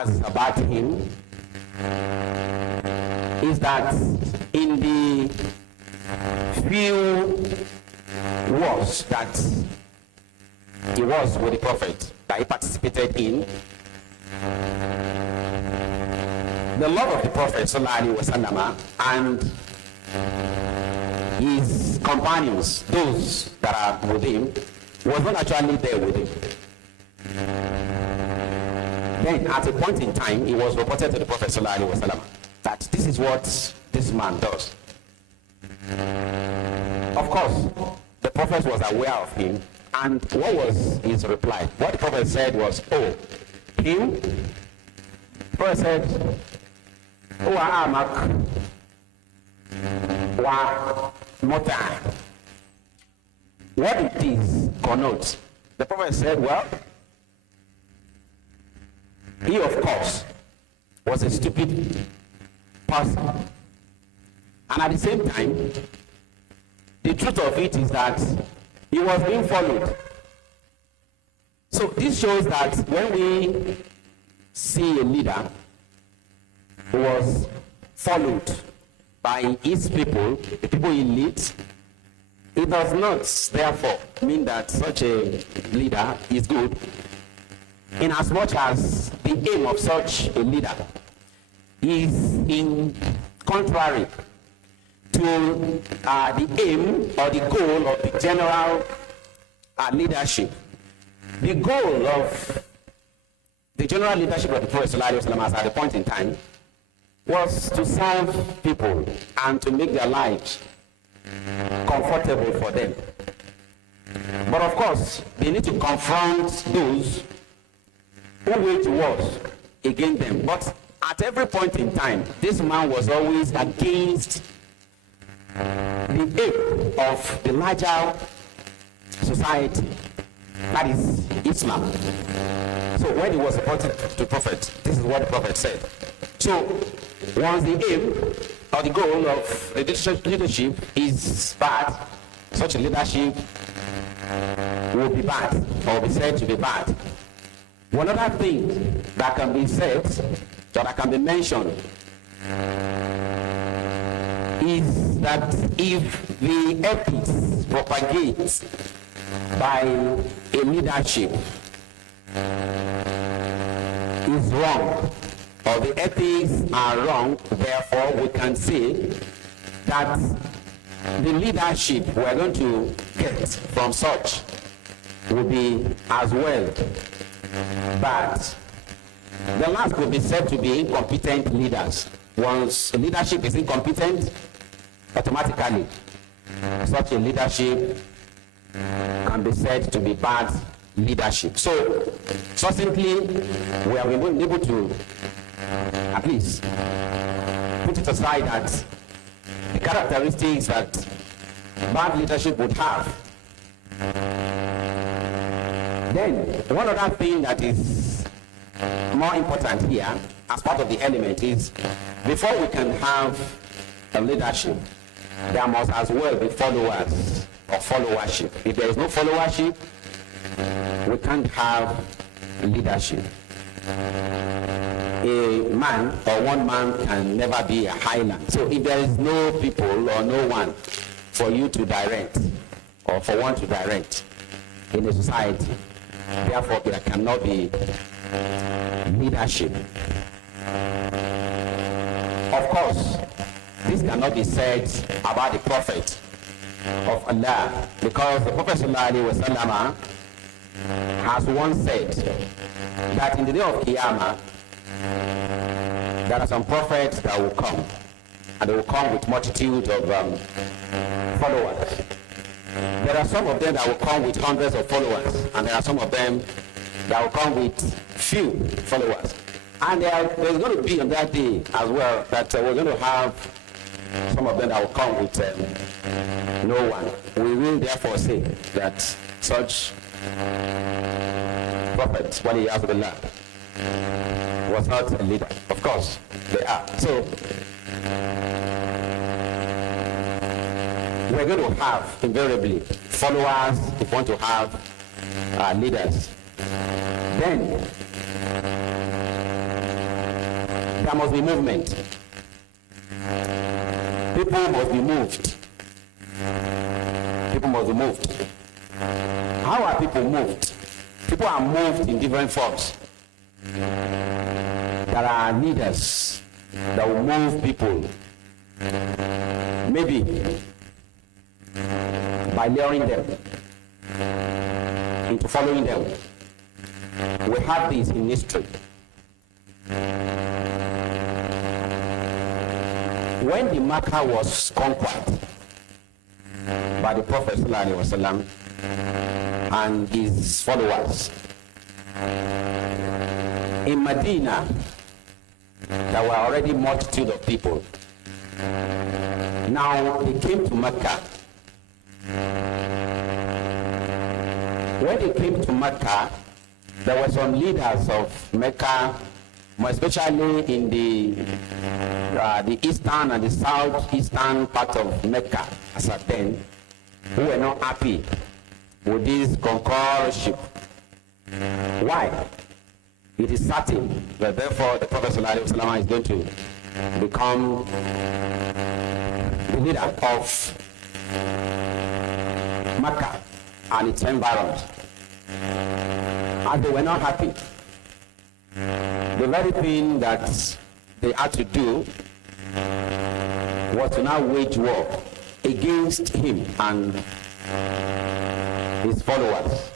about him is that in the few wars that he was with the Prophet, that he participated in, the love of the Prophet ﷺ and his companions, those that are with him, was not actually there with him. Then at a point in time, it was reported to the Prophet ﷺ that this is what this man does. Of course, the Prophet was aware of him, and what was his reply? What the Prophet said was, oh, him? The Prophet said, oh, amak wa mota. What it is connotes? The Prophet said, well, he, of course, was a stupid person. And at the same time, the truth of it is that he was being followed. So this shows that when we see a leader who was followed by his people, the people he leads, it does not, therefore, mean that such a leader is good, in as much as the aim of such a leader is in contrary to the aim or the goal of the general leadership. The goal of the general leadership of the Prophet ﷺ at the point in time was to serve people and to make their lives comfortable for them. But of course, they need to confront those who wage wars against them. But at every point in time, this man was always against the aim of the larger society, that is Islam. So when he was reported to the Prophet, this is what the Prophet said. So once the aim or the goal of the leadership is bad, such a leadership will be bad or be said to be bad. One other thing that can be said, that can be mentioned, is that if the ethics propagated by a leadership is wrong, or the ethics are wrong, therefore we can say that the leadership we are going to get from such will be as well bad. The last could be said to be incompetent leaders. Once leadership is incompetent, automatically such a leadership can be said to be bad leadership. So, succinctly, we have been able to at least put it aside that the characteristics that bad leadership would have. Then, one other thing that is more important here, as part of the element, is before we can have a leadership, there must as well be followers or followership. If there is no followership, we can't have leadership. A man or one man can never be a highland. So if there is no people or no one for you to direct or for one to direct in a society, therefore there cannot be leadership. Of course, this cannot be said about the Prophet of Allah, because the Prophet ﷺ has once said that in the day of Qiyamah, there are some prophets that will come, and they will come with multitude of followers. There are some of them that will come with hundreds of followers, and there are some of them that will come with few followers. And there's going to be on that day as well that we're going to have some of them that will come with no one. We will therefore say that such prophets, when he has been led, was not a leader. Of course, they are. So we're going to have invariably followers if we want to have leaders. Then there must be movement. People must be moved. People must be moved. How are people moved? People are moved in different forms. There are leaders that will move people. Maybe by luring them into following them. We have this in history. When the Makkah was conquered by the Prophet ﷺ and his followers, in Medina there were already multitude of people. Now they came to Mecca. When they came to Mecca, there were some leaders of Mecca, more especially in the eastern and the southeastern part of Mecca as at then, who were not happy with this conquerorship. Why? It is certain that therefore the Prophet ﷺ is going to become the leader of Mecca and its environs. And they were not happy. The very thing that they had to do was to now wage war against him and his followers.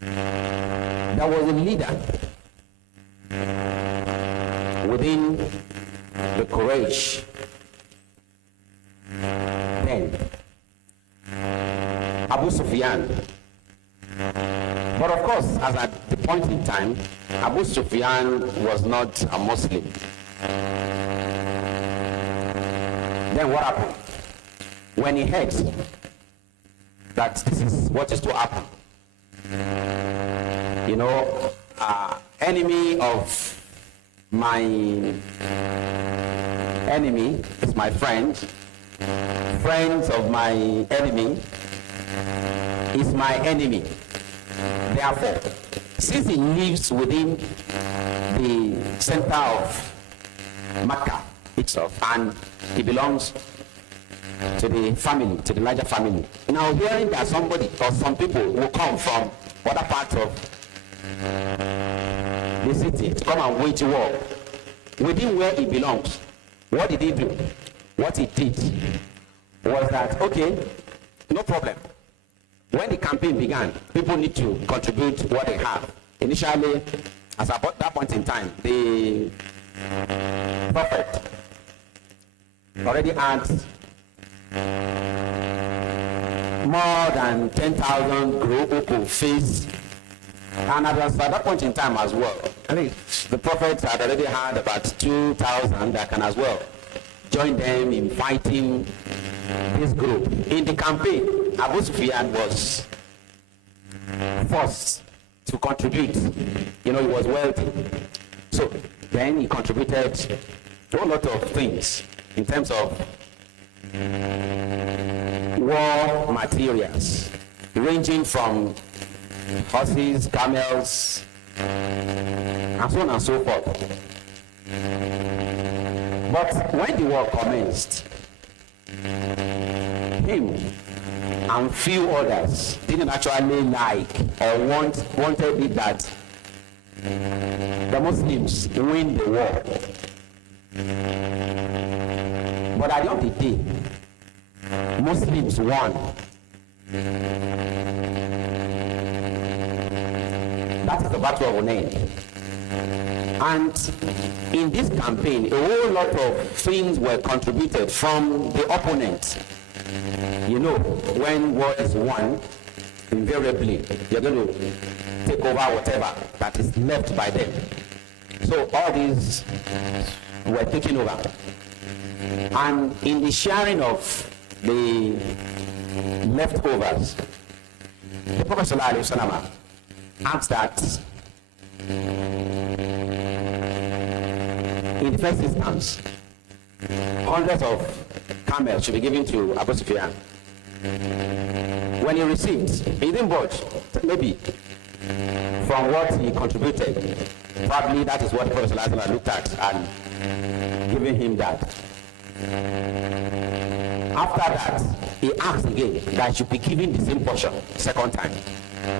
There was a leader within the Quraysh then, Abu Sufyan. But of course, as at the point in time, Abu Sufyan was not a Muslim. Then what happened? When he heard that this is what is to happen, you know, enemy of my enemy is my friend, friends of my enemy is my enemy. Therefore, since he lives within the center of Mecca itself and he belongs to the family, to the larger family. Now hearing that somebody or some people will come from other parts of the city to come and wage war within where he belongs, what did he do? What he did was that, okay, no problem. When the campaign began, people need to contribute what they have. Initially, as about that point in time, the Prophet already had more than 10,000 group who could face, and at that point in time as well, I think the Prophet had already had about 2,000 that can as well join them in fighting this group. In the campaign, Abu Sufyan was forced to contribute. You know, he was wealthy. So then he contributed a whole lot of things in terms of war materials, ranging from horses, camels, and so on and so forth. But when the war commenced, him and few others didn't actually like or wanted it that the Muslims win the war. But at the end of the day, Muslims won. That is the Battle of Hunain. And in this campaign, a whole lot of things were contributed from the opponent. You know, when war is won, invariably, you're going to take over whatever that is left by them. So all these were taken over. And in the sharing of the leftovers, the Prophet ﷺ asked that in the first instance, hundreds of camels should be given to Abu Sufyan. When he received, he didn't budge, maybe from what he contributed. Probably that is what the Prophet ﷺ looked at and giving him that. After that, he asked again that he should be given the same portion second time.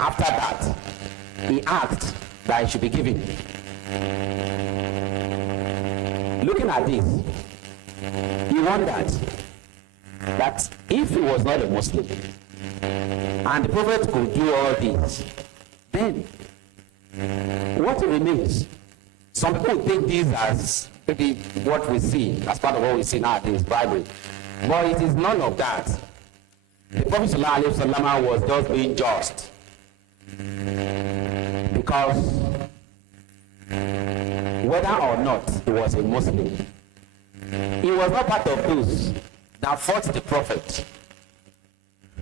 After that, he asked that he should be given. Looking at this, he wondered that if he was not a Muslim and the Prophet could do all this, then what remains? Some people take this as maybe what we see, as part of what we see nowadays, Bible. But it is none of that. The Prophet ﷺ was just being just. Because whether or not he was a Muslim, he was not part of those that fought the Prophet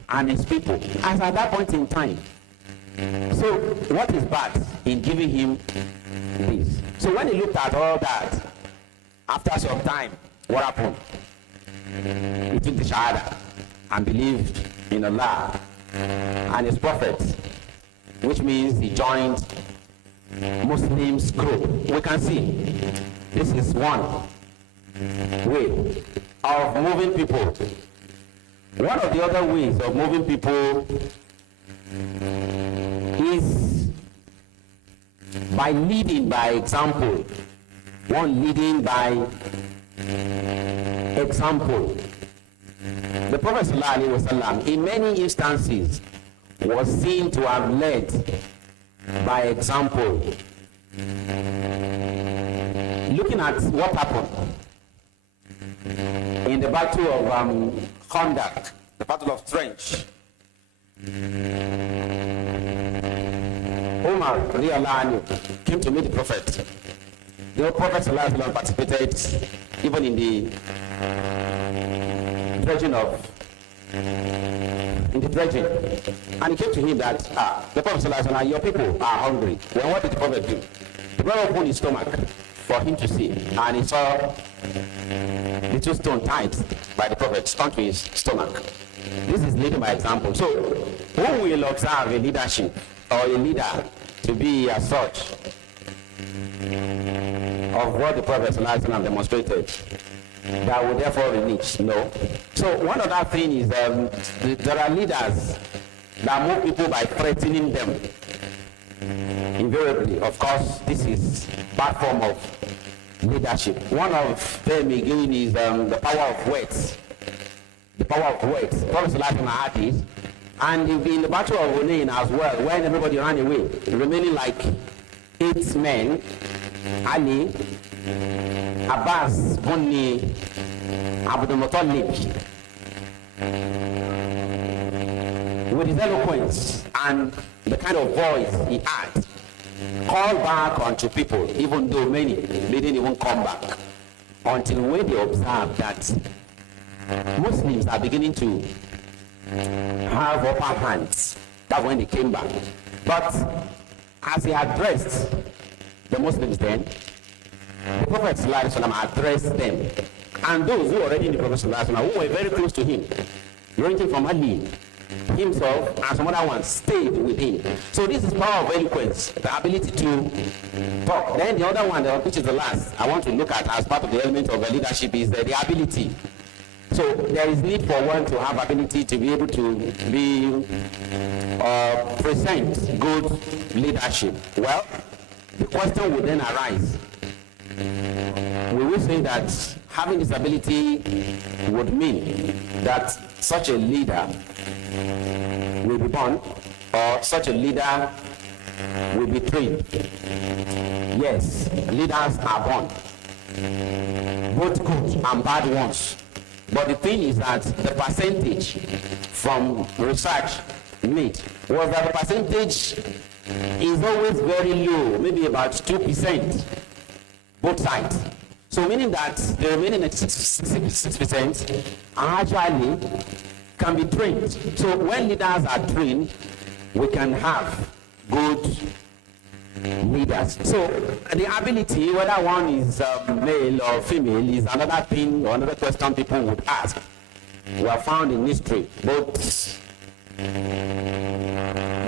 and his people as at that point in time. So what is bad in giving him this? So when he looked at all that, after some time, what happened? He took the Shahada and believed in Allah and his Prophet, which means he joined Muslims group. We can see this is one way of moving people. One of the other ways of moving people is by leading by example. One leading by example. The Prophet ﷺ, in many instances, was seen to have led by example. Looking at what happened in the battle of Khandaq, the battle of Trench, Umar came to meet the Prophet. The Prophet ﷺ participated even in the dredging and he came to him that the Prophet ﷺ, your people are hungry. Well, what did the Prophet do? The Prophet opened his stomach for him to see, and he saw the two stones tied by the Prophet stuck to his stomach. This is leading by example. So who will observe a leadership or a leader to be as such of what the Prophet ﷺ demonstrated that will therefore reach? No. So one other thing is there are leaders that move people by threatening them. Invariably, of course, this is bad form of leadership. One of them again is the power of words. The power of words. Prophet ﷺ had it, and in the battle of Hunayn as well, when everybody ran away, remaining like 8 men, Ali, Abbas, Bunni, Abdul Muttalib, with his eloquence and the kind of voice he had, called back onto people, even though many didn't even come back, until when they observed that Muslims are beginning to have upper hands. That's when they came back. But as he addressed the Muslims then, the Prophet ﷺ addressed them. And those who were already in the Prophet ﷺ, who were very close to him, ranging from Ali himself and some other ones, stayed with him. So this is power of eloquence, the ability to talk. Then the other one, which is the last, I want to look at as part of the element of leadership, is the ability. So there is need for one to have ability to be able to be present good leadership. Well, the question would then arise. We will say that having this ability would mean that such a leader will be born, or such a leader will be trained. Yes, leaders are born, both good and bad ones. But the thing is that the percentage from research made was that the percentage is always very low, maybe about 2%, both sides. So meaning that the remaining 6% actually can be trained. So when leaders are trained, we can have good leaders. So the ability, whether one is male or female, is another thing or another question people would ask. We have found in history both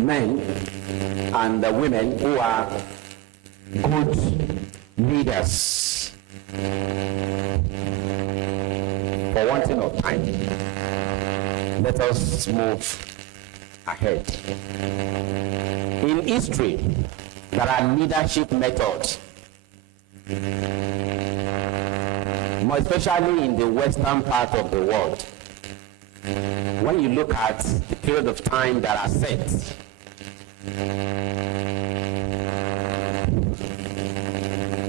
men and women who are good leaders. For wanting of time, let us move ahead. In history, there are leadership methods, more especially in the western part of the world. When you look at the period of time that are set,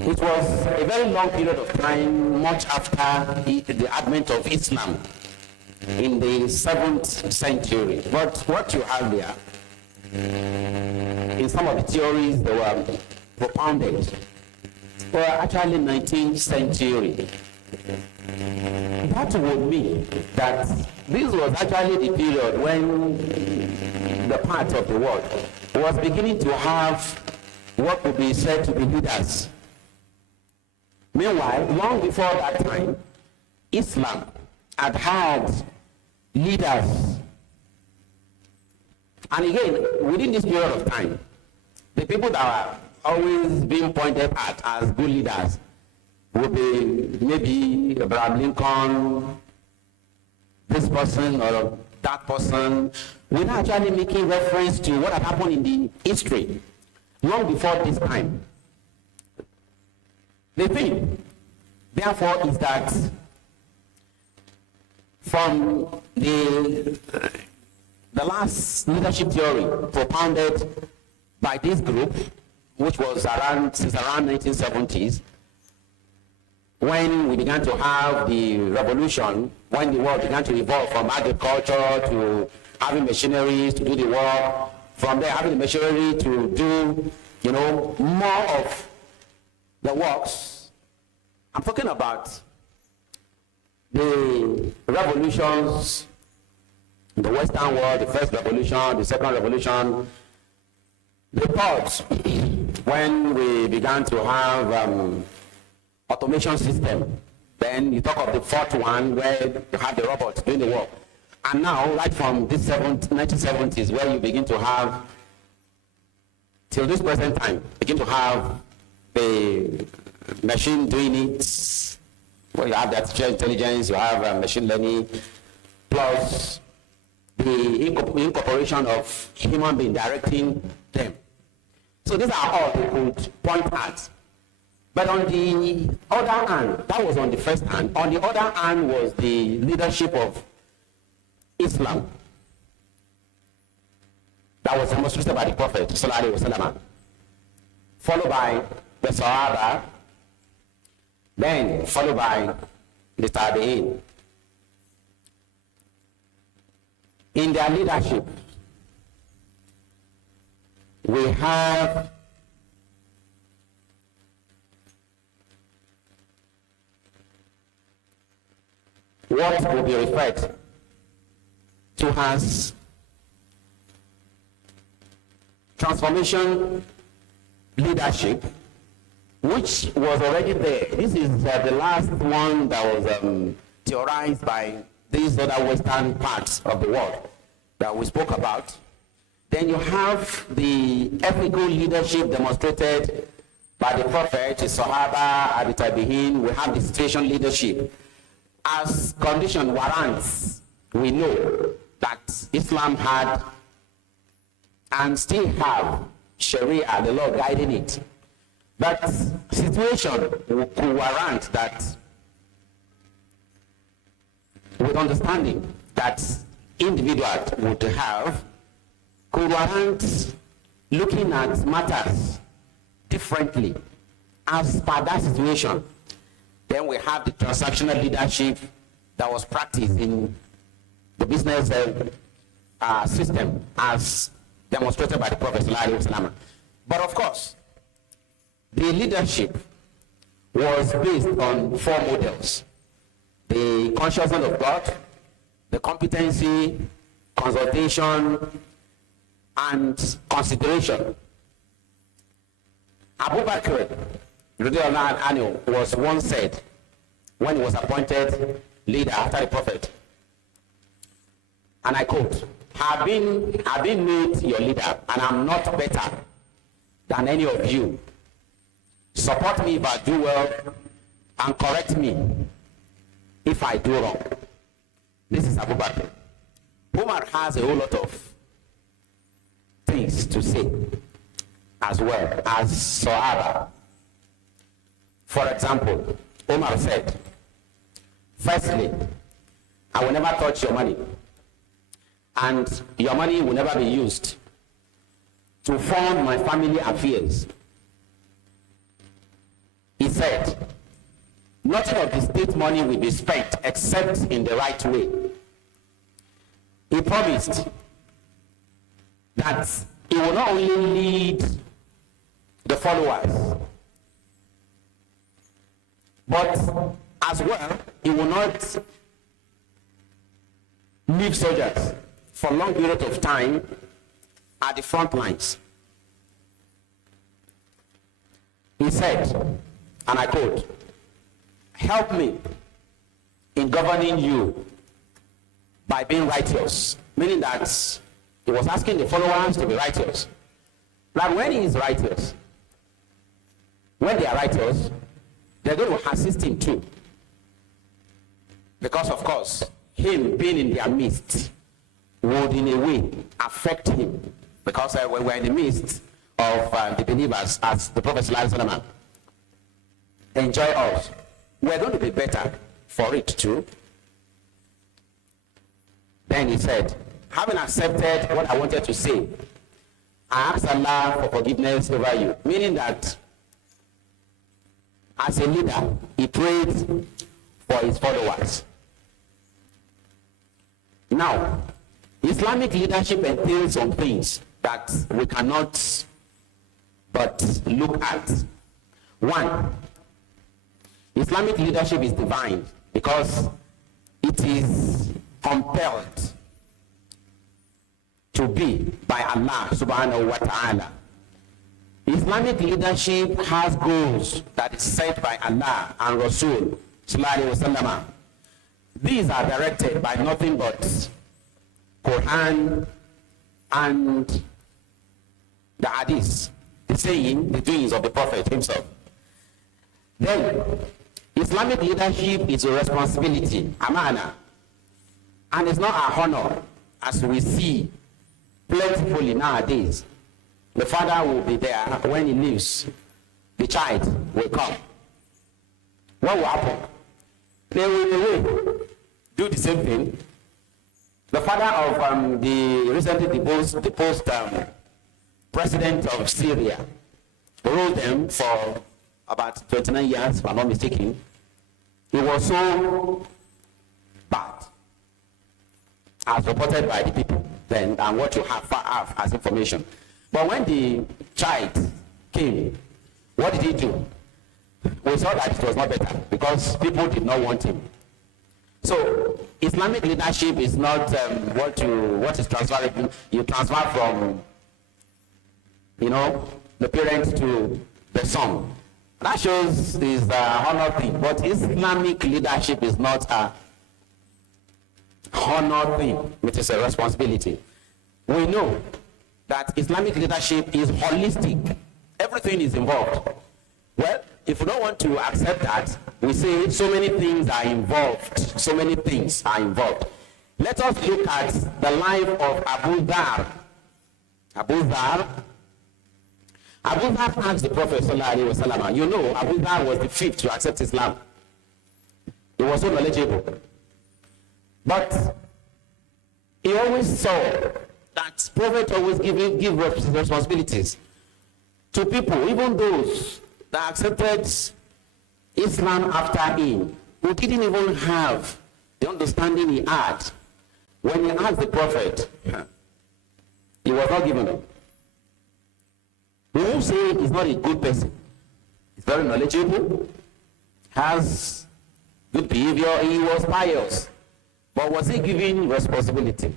it was a very long period of time, much after the advent of Islam in the 7th century. But what you have there, in some of the theories that were propounded, were actually 19th century. That would mean that this was actually the period when the part of the world was beginning to have what would be said to be leaders. Meanwhile, long before that time, Islam had leaders. And again, within this period of time, the people that are always being pointed at as good leaders would be maybe Abraham Lincoln, this person or that person, without actually making reference to what had happened in the history long before this time. The thing, therefore, is that from the last leadership theory propounded by this group, which was since around 1970s, when we began to have the revolution, when the world began to evolve from agriculture to having machineries to do the work, from there having the machinery to do, more of the works. I'm talking about the revolutions in the Western world, the first revolution, the second revolution, the third, when we began to have automation system. Then you talk of the fourth one where you have the robots doing the work. And now, right from this 1970s, where you begin to have, till this present time, begin to have the machine doing it. Well, you have the artificial intelligence, you have machine learning, plus the incorporation of human being directing them. So these are all they could point at. But on the other hand, that was on the first hand. On the other hand was the leadership of Islam that was demonstrated by the Prophet ﷺ, followed by the Sahaba, then followed by the Tabi'in. In their leadership, we have what will be referred to as transformation leadership, which was already there. This is the last one that was theorized by these other Western parts of the world that we spoke about. Then you have the ethical leadership demonstrated by the Prophet, the Sahaba, and the Tabi'in. We have the situation leadership. As condition warrants, we know that Islam had and still have Sharia, the law guiding it. But situation could warrant that, with understanding that individuals would have, could warrant looking at matters differently as per that situation. Then we have the transactional leadership that was practiced in the business system as demonstrated by the Prophet ﷺ. But of course, the leadership was based on 4 models: the consciousness of God, the competency, consultation, and consideration. Abu Bakr was once said, when he was appointed leader after the Prophet, and I quote, "Have been made your leader, and I'm not better than any of you. support me if I do well, and correct me if I do wrong. This is Abu Bakr. Umar has a whole lot of things to say as well as Sahaba. For example, Umar said, firstly, I will never touch your money, and your money will never be used to fund my family affairs. He said, nothing of the state money will be spent except in the right way. He promised that he will not only lead the followers, but as well, he will not leave soldiers for a long period of time at the front lines. He said, and I quote, help me in governing you by being righteous. Meaning that he was asking the followers to be righteous. But when he is righteous, when they are righteous, they're going to assist him too. Because of course, him being in their midst would in a way affect him. Because when we're in the midst of the believers, as the Prophet ﷺ enjoy us, we're going to be better for it too. Then he said, having accepted what I wanted to say, I asked Allah for forgiveness over you. Meaning that as a leader, he prayed for his followers. Now, Islamic leadership entails some things that we cannot but look at. One, Islamic leadership is divine because it is compelled to be by Allah subhanahu wa ta'ala. Islamic leadership has goals that is set by Allah and Rasul sallallahu alaihi wasallam. These are directed by nothing but Quran and the Hadith, the saying, the doings of the Prophet himself. Then, Islamic leadership is a responsibility, amana, and it's not a honor, as we see plentifully nowadays. The father will be there when he leaves. The child will come. What will happen? They will do the same thing. The father of the recently deposed president of Syria ruled them for about 29 years, if I'm not mistaken. He was so bad, as reported by the people then, and what you have as information. But when the child came, what did he do? We saw that it was not better because people did not want him. So Islamic leadership is not what is transferable. You transfer from the parent to the son. That shows is the honor thing. But Islamic leadership is not a honor thing, which is a responsibility. We know that Islamic leadership is holistic. Everything is involved. Well, if we don't want to accept that, we say so many things are involved. So many things are involved. Let us look at the life of Abu Dhar. Abu Dhar asked the Prophet ﷺ, Abu Dhar was the fifth to accept Islam. He was so knowledgeable. But he always saw that Prophet always give responsibilities to people, even those that accepted Islam after him, who didn't even have the understanding he had. When he asked the Prophet, he was not given up. We won't say he's not a good person. He's very knowledgeable, has good behavior, he was pious. But was he given responsibility?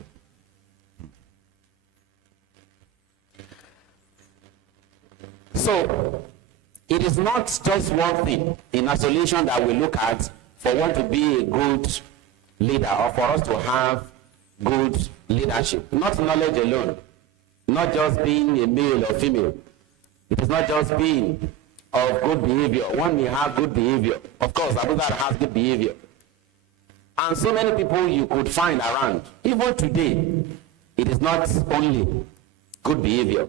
So, it is not just one thing in isolation that we look at for one to be a good leader or for us to have good leadership. Not knowledge alone, not just being a male or female. It is not just being of good behavior. One may have good behavior. Of course, Abu Dhar has good behavior. And so many people you could find around. Even today, it is not only good behavior.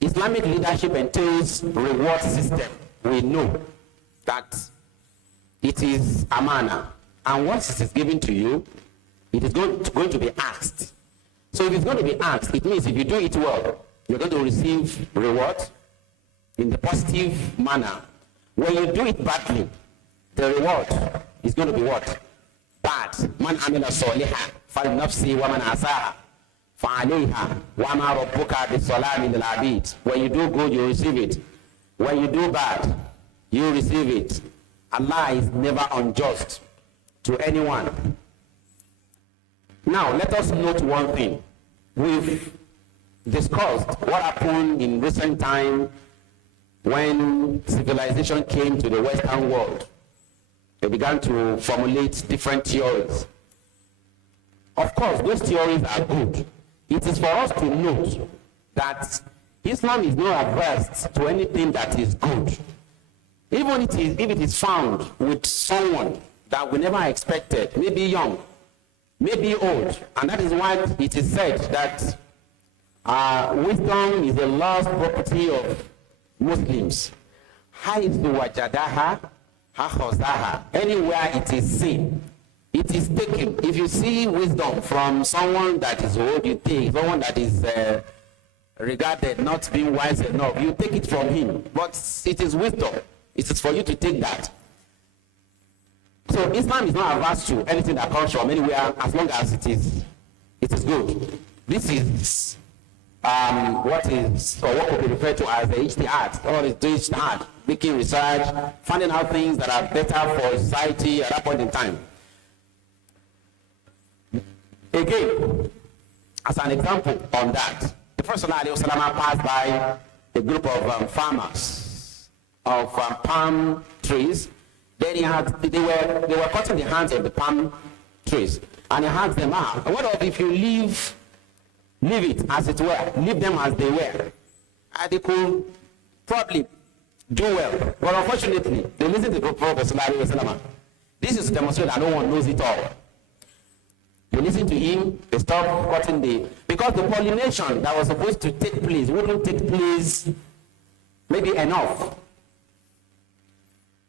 Islamic leadership entails reward system. We know that it is amana. And once it is given to you, it is going to be asked. So if it's going to be asked, it means if you do it well, you're going to receive reward in the positive manner. When you do it badly, the reward is going to be what? Bad. Man amila soliha fal nafsi wa man asaha fa alayha wa ma rabbuka bisalami lil abid. When you do good, you receive it. When you do bad, you receive it. Allah is never unjust to anyone. Now, let us note one thing. We've discussed what happened in recent time when civilization came to the Western world. They began to formulate different theories. Of course, those theories are good. It is for us to note that Islam is not averse to anything that is good. Even if it is found with someone that we never expected, maybe young, maybe old, and that is why it is said that wisdom is the lost property of Muslims. Anywhere it is seen, it is taken. If you see wisdom from someone that is old, you take someone that is regarded not being wise enough, you take it from him. But it is wisdom. It is for you to take that. So Islam is not averse to anything that comes from anywhere as long as it is good. This is what could be referred to as the ijtihad, or is the ijtihad, making research, finding out things that are better for society at that point in time. Again, as an example on that, the Prophet ﷺ passed by a group of farmers of palm trees. Then they were cutting the hands of the palm trees, and he asked them, what if you leave it as it were, leave them as they were? They could probably do well. But unfortunately, they listened to the Prophet ﷺ. This is to demonstrate that no one knows it all. They listened to him, they stopped cutting because the pollination that was supposed to take place wouldn't take place maybe enough.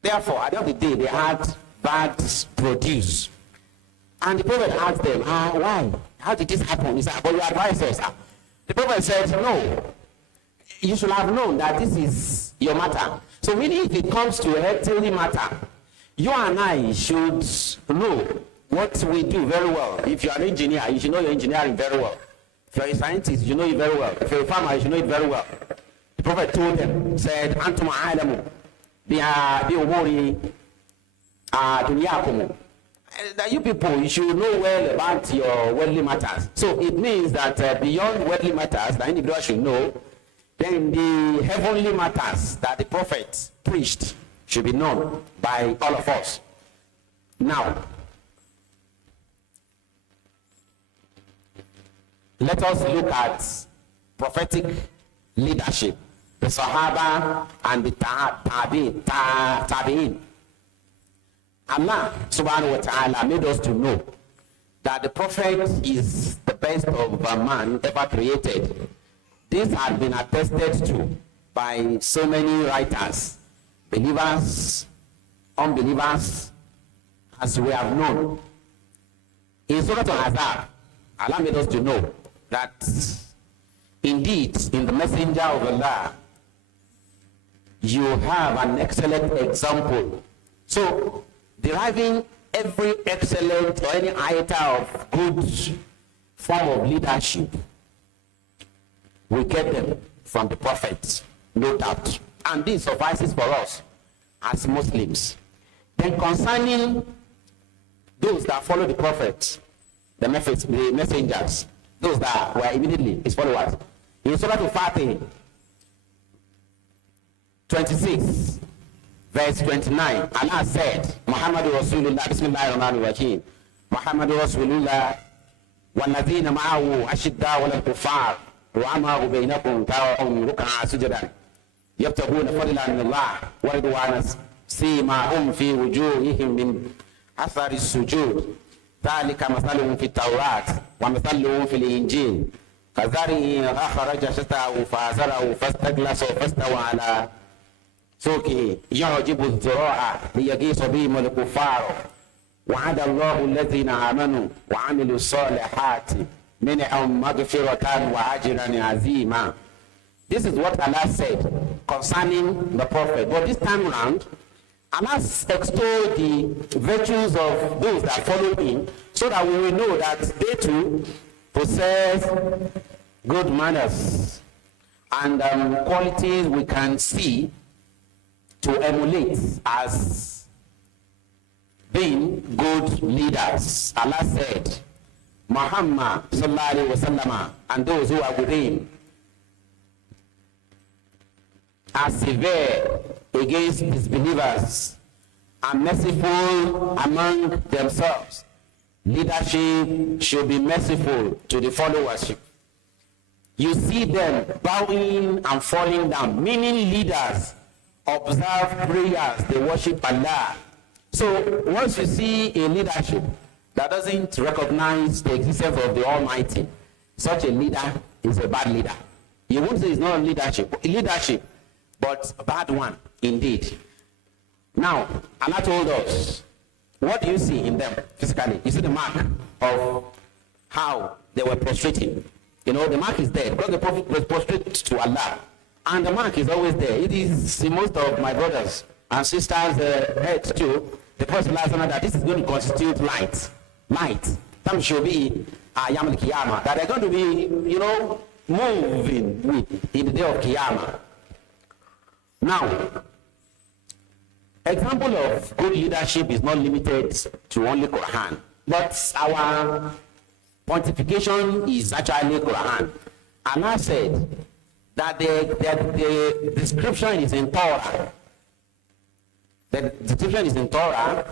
Therefore, at the end of the day, they had bad produce. And the Prophet asked them, why? How did this happen? He said, but you advised us. The Prophet said, no, you should have known that this is your matter. So meaning if it comes to a healthy matter, you and I should know what we do very well. If you are an engineer, you should know your engineering very well. If you are a scientist, you know it very well. If you are a farmer, you should know it very well. The Prophet told them, said, Antum a'lamu bi-umuri dunyakum. That you people, you should know well about your worldly matters. So it means that beyond worldly matters, that individual should know, then the heavenly matters that the Prophet preached should be known by all of us. Now, let us look at prophetic leadership, the Sahaba and the Tabi'in. Allah subhanahu wa ta'ala made us to know that the Prophet is the best of man ever created. This had been attested to by so many writers, believers, unbelievers, as we have known. In Surah Al-Ahzab, Allah made us to know that indeed in the Messenger of Allah you have an excellent example. So deriving every excellent or any iota of good form of leadership, we get them from the Prophet, no doubt. And this suffices for us as Muslims. Then concerning those that follow the Prophet, the messengers, those that were immediately his followers. In Surah Al-Fatih 26, verse 29, Allah said, Muhammadu Rasulullah, Bismillahir Rahmanir Rahim, Muhammadu Rasulullah, وَالَّذِينَ مَعَهُ أَشِدَّاءُ عَلَى الْكُفَّارِ رُحَمَاءُ بَيْنَهُمْ تَرَاهُمْ رُكَعًا سُجَدًا يبتغون فضلا من الله ورضوانا سيماهم في وجوههم من أثر السجود ذلك مثلهم في التوراة ومثلهم في الإنجيل كزرع أخرج شطأه فآزره فاستغلظ فاستوى على سوقه يعجب الزراع ليغيظ بهم الكفار وعد الله الذين آمنوا وعملوا الصالحات منهم مغفرة وأجرا عظيما. This is what Allah said concerning the Prophet. But this time around, Allah extolled the virtues of those that follow him so that we will know that they too possess good manners and qualities we can see to emulate as being good leaders. Allah said, Muhammad sallallahu alaihi wasallam and those who are with him are severe against disbelievers and merciful among themselves. Leadership should be merciful to the followership. You see them bowing and falling down, meaning leaders observe prayers, they worship Allah. So once you see a leadership that doesn't recognize the existence of the Almighty, such a leader is a bad leader. You won't say it's not leadership, but a bad one indeed. Now, Allah told us, what do you see in them physically? You see the mark of how they were prostrating. You know, the mark is there because the Prophet was prostrate to Allah. And the mark is always there. It is in most of my brothers and sisters' head too. The Prophet that this is going to constitute light. Some should be Yom Kiyama. That they're going to be, you know, moving with in the day of Kiyama. Now, example of good leadership is not limited to only Quran, but our pontification is actually Quran. Allah said that the description is in Torah. The description is in Torah.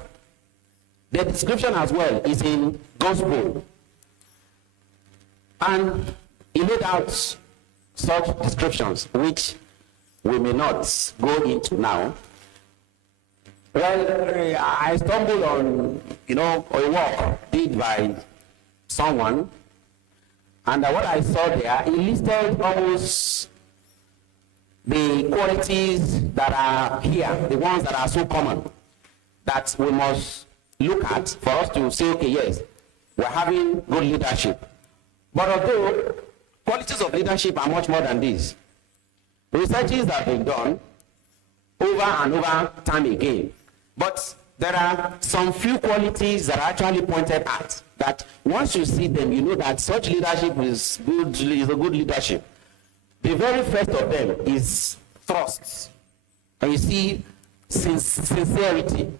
The description as well is in Gospel. And he laid out such descriptions, which we may not go into now. Well, I stumbled on, a work did by someone, and what I saw there, he listed almost the qualities that are here, the ones that are so common, that we must look at for us to say, okay, yes, we're having good leadership. But although qualities of leadership are much more than this, researches that have been done over and over time again, but there are some few qualities that are actually pointed at, that once you see them, you know that such leadership is a good leadership. The very first of them is trust. And you see sincerity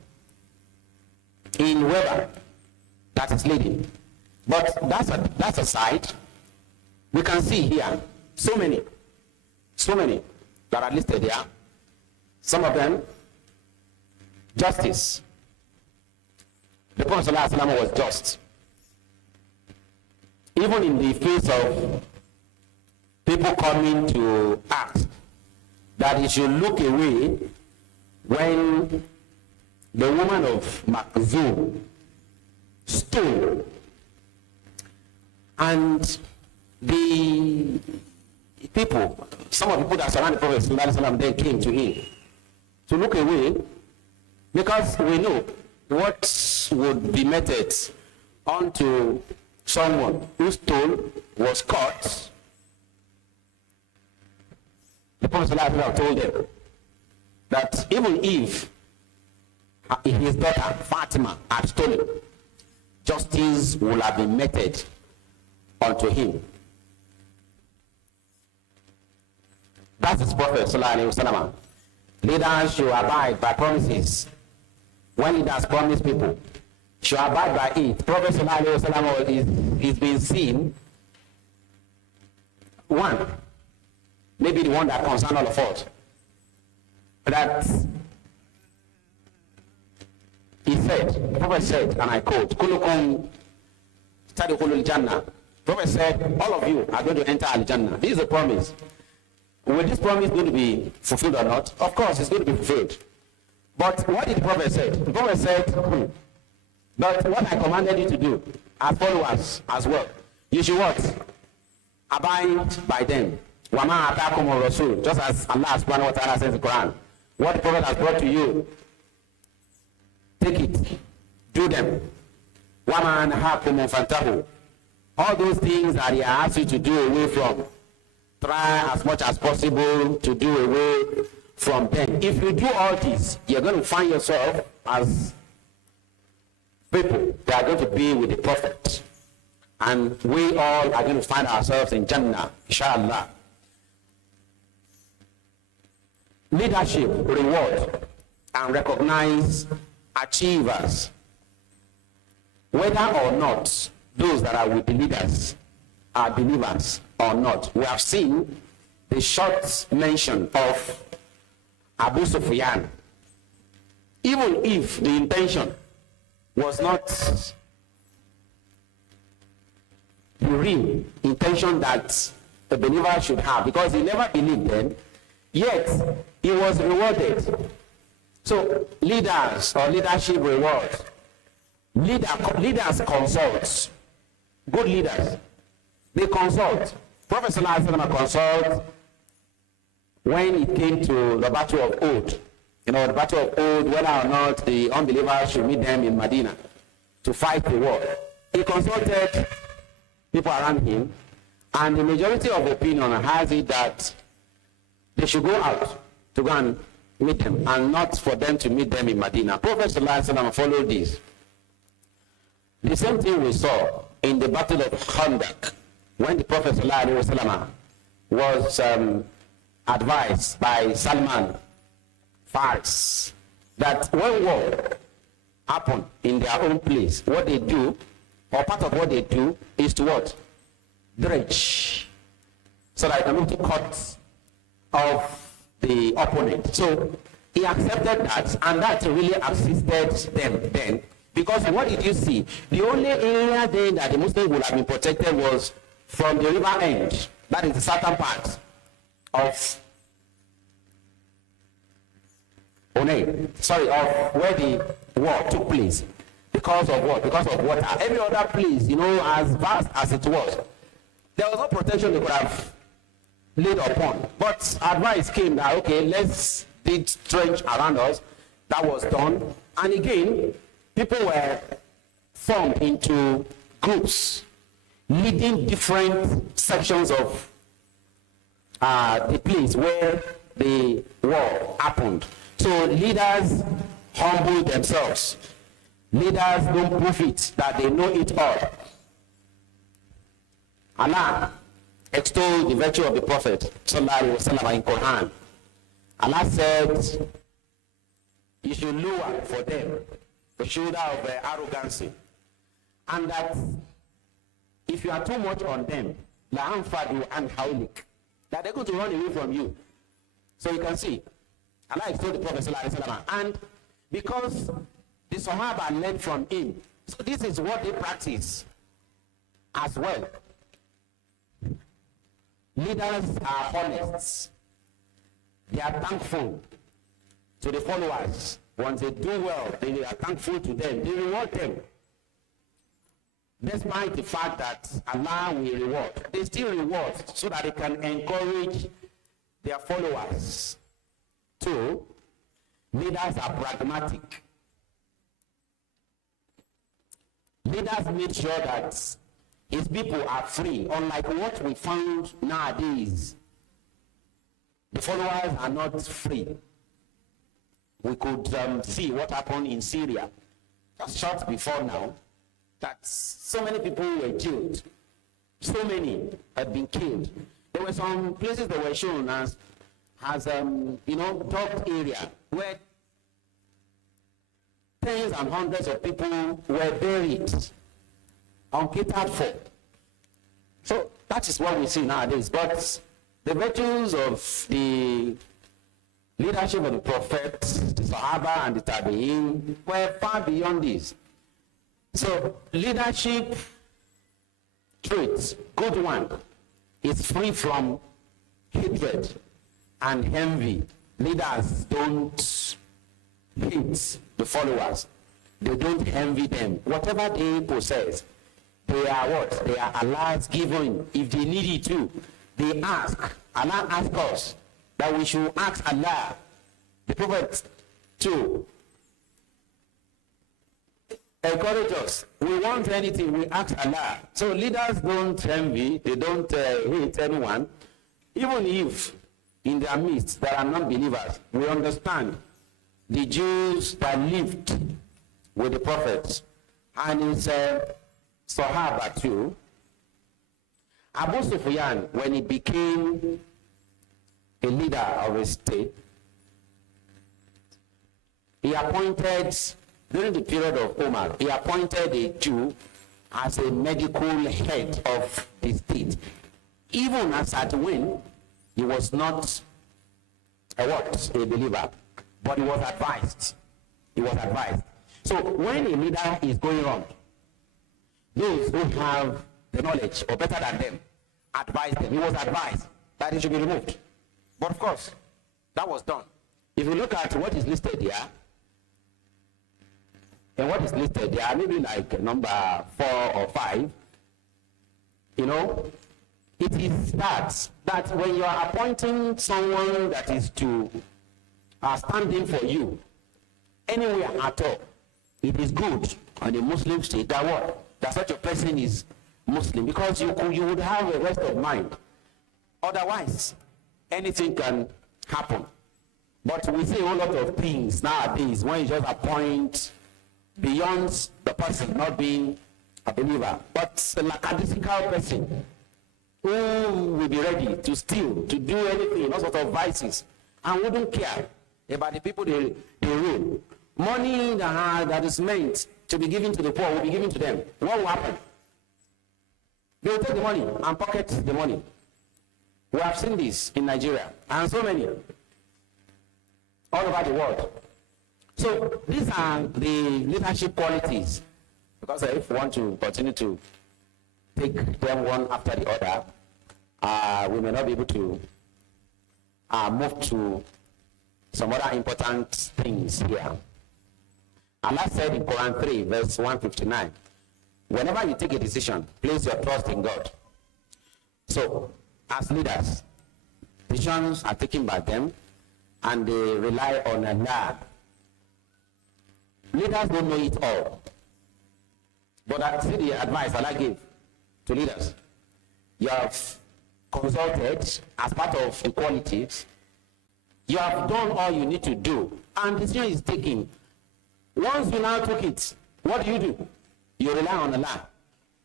in whoever that is leading. But that's aside. We can see here so many that are listed there. Some of them, justice. The Prophet ﷺ was just. Even in the face of people coming to ask that he should look away when the woman of Makzum stole, and the people, some of the people that surrounded the Prophet ﷺ then came to him to look away, because we know what would be meted unto someone who stole, was caught. The Prophet ﷺ told them that even if his daughter Fatima had stolen, justice would have been meted unto him. That's his Prophet ﷺ. Leaders should abide by promises. When he has promised people, should abide by it. Prophet ﷺ is being seen, one, maybe the one that concerns all of us, that he said, the Prophet said, and I quote, Kulukum tadkhulul Jannah. Prophet said, all of you are going to enter Al-Jannah. This is a promise. will this promise going to be fulfilled or not? Of course, it's going to be fulfilled. But what did the prophet say? The prophet said, but what I commanded you to do, as followers as well, you should what? Abide by them. Wama atakum rasul, just as Allah subhanahu wa ta'ala says in the Quran. What the prophet has brought to you, take it, do them. Wama nahakum fantahu. All those things that he asks you to do away from, try as much as possible to do away from them. If you do all this, you're going to find yourself as people that are going to be with the prophet. And we all are going to find ourselves in Jannah, inshallah. Leadership, reward, and recognize achievers. Whether or not those that are with the leaders are believers or not. We have seen the short mention of Abu Sufyan. Even if the intention was not the real intention that a believer should have, because he never believed then, yet he was rewarded. So leaders or leadership reward. Leaders consult. Good leaders, they consult. Prophet Sallallahu Alaihi Wasallam consult when it came to the battle of Uhud. You know, the battle of Uhud, whether or not the unbelievers should meet them in Medina to fight the war. He consulted people around him, and the majority of opinion has it that they should go out to go and meet them, and not for them to meet them in Medina. Prophet Sallallahu Alaihi Wasallam followed this. The same thing we saw in the battle of Khandaq, when the Prophet Sallallahu Alaihi Wasallam was advised by Salman Fars that when war happen in their own place, what they do, or part of what they do, is to what? Dredge. So that they can to cut off the opponent. So he accepted that, and that really assisted them then. Because what did you see? The only area then that the Muslims would have been protected was from the river end. That is the southern part of of where the war took place. Because of what? Because of water. Every other place, you know, as vast as it was, there was no protection they could have laid upon. But advice came that, okay, let's dig trench around us. That was done. And again, people were formed into groups leading different sections of the place where the war happened. So leaders humble themselves. Leaders don't prove it that they know it all. Allah extolled the virtue of the Prophet Sallallahu Alaihi Wasallam in Quran. Allah said, you should lower for them the shoulder of arrogancy, and that if you are too much on them, la'anfadu an hawlik, that they're going to run away from you. So you can see, Allah extolled the Prophet Sallallahu Alaihi Wasallam, and because the Sahaba learned from him, so this is what they practice as well. Leaders are honest. They are thankful to the followers. Once they do well, they are thankful to them. They reward them. Despite the fact that Allah will reward, they still reward so that they can encourage their followers. Two, leaders are pragmatic. Leaders make sure that his people are free, unlike what we found nowadays. The followers are not free. We could see what happened in Syria just short before now, that so many people were killed. So many had been killed. There were some places that were shown as docked area where tens and hundreds of people were buried, uncatered for. So that is what we see nowadays. But the virtues of the leadership of the Prophet, the Sahaba, and the Tabi'in were far beyond this. So leadership traits, good one, is free from hatred. and envy. Leaders don't hate the followers. They don't envy them. Whatever they possess, they are what? They are Allah's given. If they need it too, they ask. Allah asks us that we should ask Allah. The Prophet too encourage us. We want anything, we ask Allah. So leaders don't envy, they don't hate anyone. Even if in their midst there are non-believers, we understand the Jews that lived with the prophets and his Sahaba too. Abu Sufyan, when he became a leader of a state, he appointed, during the period of Umar, he appointed a Jew as a medical head of the state. Even as at when he was not a believer, but he was advised. He was advised. So when a leader is going wrong, those who have the knowledge or better than them advise them. He was advised that he should be removed. But of course, that was done. If you look at what is listed here, and what is listed there, maybe like number 4 or 5, you know, it is that when you are appointing someone that is to stand in for you, anywhere at all, it is good on a Muslim state that what? That such a person is Muslim, because you would have a rest of mind. Otherwise, anything can happen. But we see a whole lot of things nowadays when you just appoint beyond the person not being a believer, but a lackadaisical person who will be ready to steal, to do anything, all sorts of vices, and wouldn't care about the people they rule. Money that is meant to be given to the poor will be given to them. What will happen? They will take the money and pocket the money. We have seen this in Nigeria, and so many all over the world. So these are the leadership qualities, because if we want to continue to take them one after the other, we may not be able to move to some other important things here. Allah said in Quran 3, verse 159, whenever you take a decision, place your trust in God. So, as leaders, decisions are taken by them, and they rely on Allah. Leaders don't know it all. But I see the advice Allah gave to leaders. You have consulted as part of equality. You have done all you need to do, and decision is taken. Once you now took it, what do? You rely on Allah.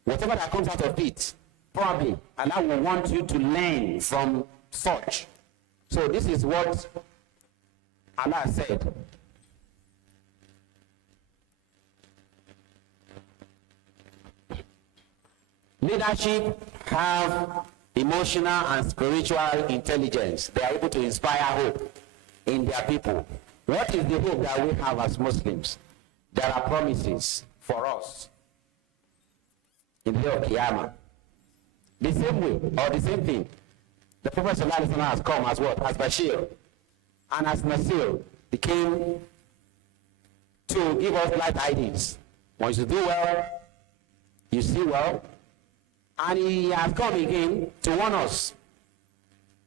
Whatever that comes out of it, probably Allah will want you to learn from such. So this is what Allah said. Leadership have emotional and spiritual intelligence. They are able to inspire hope in their people. What is the hope that we have as Muslims? There are promises for us in the day of Qiyamah. The same way, or the same thing, the Prophet ﷺ has come as what? As Bashir and as Nasir. He came to give us light tidings. Once you do well, you see well. And he has come again to warn us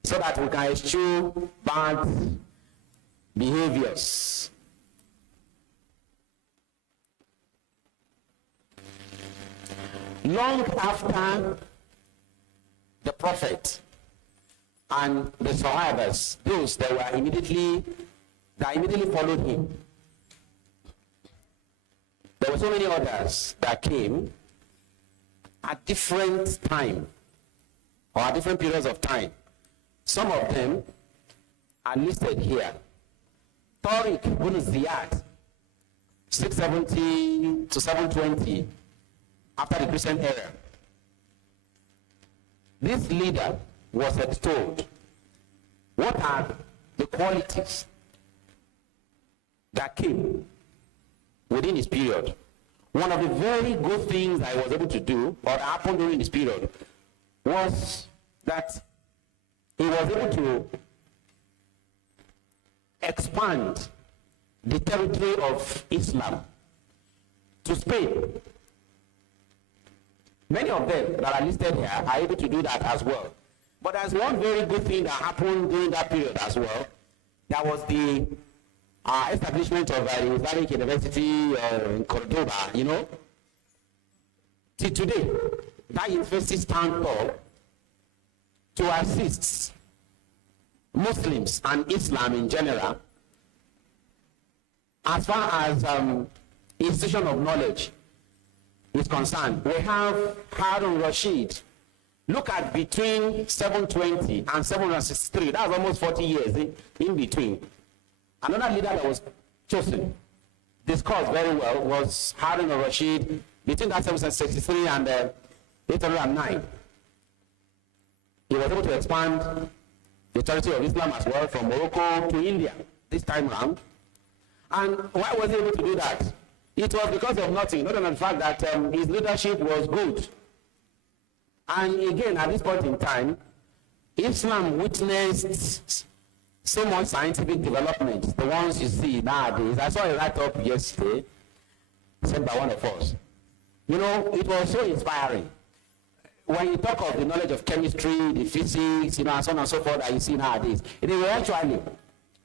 so that we can eschew bad behaviors. Long after the Prophet and the Sahabas, those that immediately followed him, there were so many others that came at different time or at different periods of time. Some of them are listed here. Tariq ibn Ziyad, 670 to 720 after the Christian era. This leader was extolled. What are the qualities that came within his period? One of the very good things I was able to do, or happened during this period, was that he was able to expand the territory of Islam to Spain. Many of them that are listed here are able to do that as well. But there's one very good thing that happened during that period as well. That was the establishment of the Islamic University in Cordoba, you know. Till today, that university stands tall to assist Muslims and Islam in general as far as institution of knowledge is concerned. We have Harun Rashid. Look at between 720 and 763. That's almost 40 years in between. Another leader that was chosen, discussed very well, was Harun Rashid between that 763 and 809. He was able to expand the territory of Islam as well from Morocco to India this time around. And why was he able to do that? It was because of nothing, other than the fact that his leadership was good. And again, at this point in time, Islam witnessed so much scientific development, the ones you see nowadays. I saw a write-up yesterday sent by one of us. You know, it was so inspiring. When you talk of the knowledge of chemistry, the physics, you know, and so on and so forth that you see nowadays, it is actually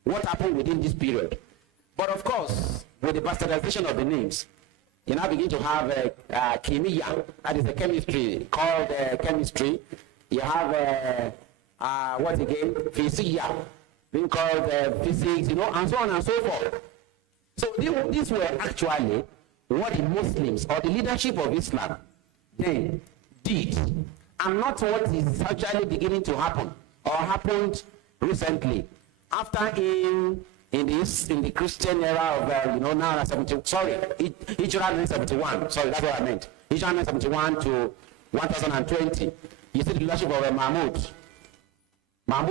what happened within this period. But of course, with the bastardization of the names, you now begin to have chemia, that is the chemistry, called chemistry. You have, what again? Physics, being called physics, you know, and so on and so forth. So these were actually what the Muslims or the leadership of Islam then did, and not what is actually beginning to happen or happened recently. After in the Christian era of you know, now 70, sorry, Hijrah 971, sorry, that's what I meant. Hijrah 971 to 1020. You see the leadership of Mahmud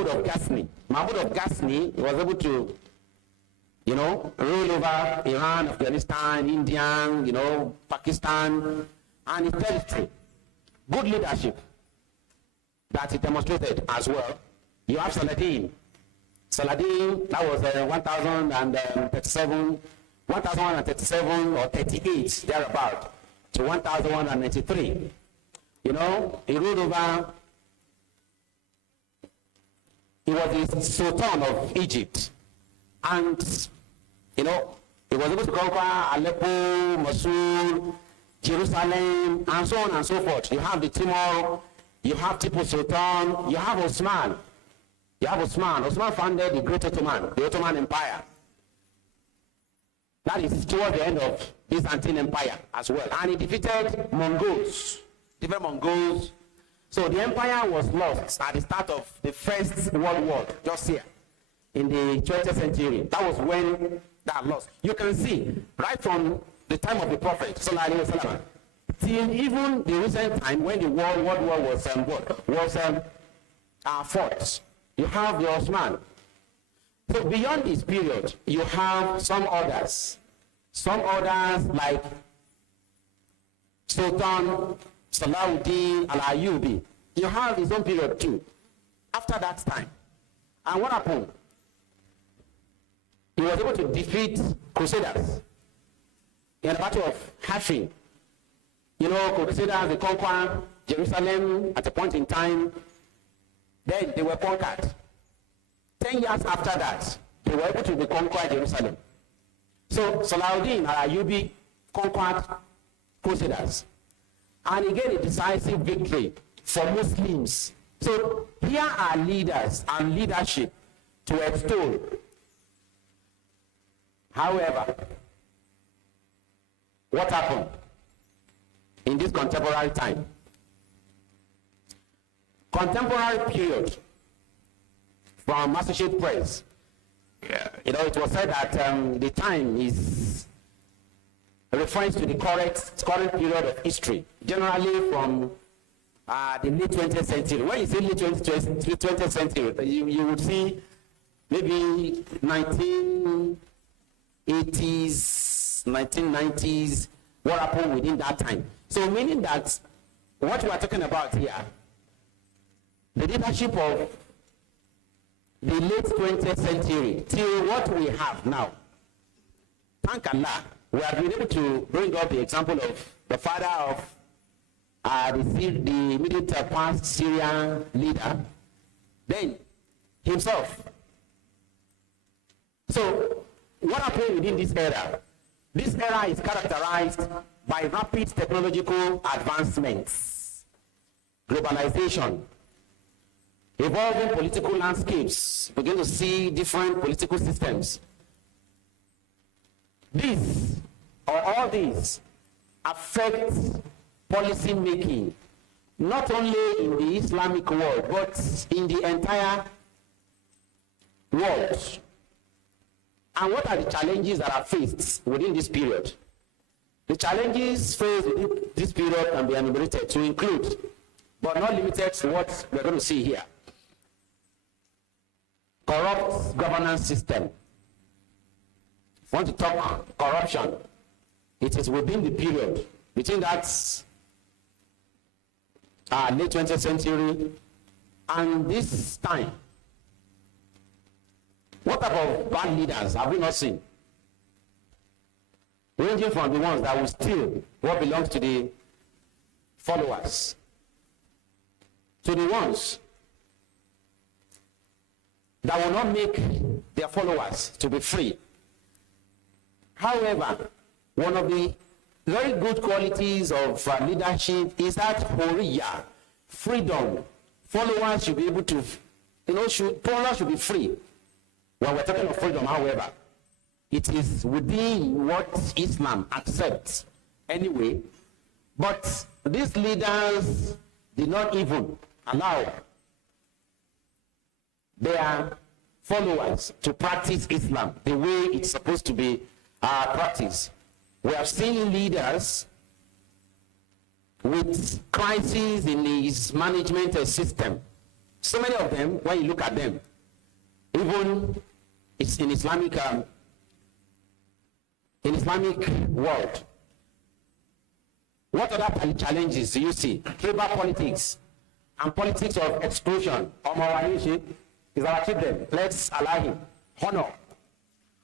of Ghazni. Mahmud of Ghazni was able to, you know, rule over Iran, Afghanistan, India, you know, Pakistan, and its territory. Good leadership that he demonstrated as well. You have Saladin. Saladin, that was 1037 or 38, thereabout, to 1193. You know, he ruled over, he was the Sultan of Egypt. And, you know, he was able to conquer Aleppo, Mosul, Jerusalem, and so on and so forth. You have the Timur, you have Tipu Sultan, you have Osman. You have Osman. Osman founded the Great Ottoman, the Ottoman Empire. That is toward the end of Byzantine Empire as well. And he defeated Mongols, different Mongols. So the empire was lost at the start of the First World War, just here, in the 20th century. That was when that lost. You can see, right from the time of the Prophet, Sallallahu Alaihi Wasallam, till even the recent time when the World War was fought. You have the Osman. So beyond this period, you have some others. Some others like Sultan Salahuddin Al-Ayyubi. You have his own period too. After that time. And what happened? He was able to defeat Crusaders in the Battle of Hattin. You know, Crusaders, they conquered Jerusalem at a point in time. Then they were conquered. 10 years after that, they were able to reconquer Jerusalem. So Salahuddin al-Ayyubi conquered Crusaders. And again, a decisive victory for Muslims. So here are leaders and leadership to extol. However, what happened in this contemporary time? Contemporary period from Associated Press. You know, it was said that the time is referring to the current period of history, generally from the late 20th century. When you say late 20th century, you would see maybe 1980s, 1990s, what happened within that time. So meaning that what we are talking about here, the leadership of the late 20th century till what we have now. Thank Allah, we have been able to bring up the example of the father of the immediate past Syrian leader, then himself. So, what happened within this era? This era is characterized by rapid technological advancements, globalization, evolving political landscapes. We're going to see different political systems. This, or all these, affect policy making, not only in the Islamic world, but in the entire world. And what are the challenges that are faced within this period? The challenges faced within this period can be enumerated to include, but not limited to what we're going to see here. Corrupt governance system. If you want to talk corruption, it is within the period, between that late 20th century and this time. What type of bad leaders have we not seen? Ranging from the ones that will steal what belongs to the followers, to the ones that will not make their followers to be free. However, one of the very good qualities of leadership is that horiya, freedom. Followers should be able to, followers should be free. When we're talking of freedom, however, it is within what Islam accepts anyway. But these leaders did not even allow their followers to practice Islam the way it's supposed to be practiced. We have seen leaders with crises in his management system. So many of them, when you look at them, even it's in Islamic world. What other challenges do you see? Tribal politics and politics of exclusion. Is our children. Let's allow him. Honor.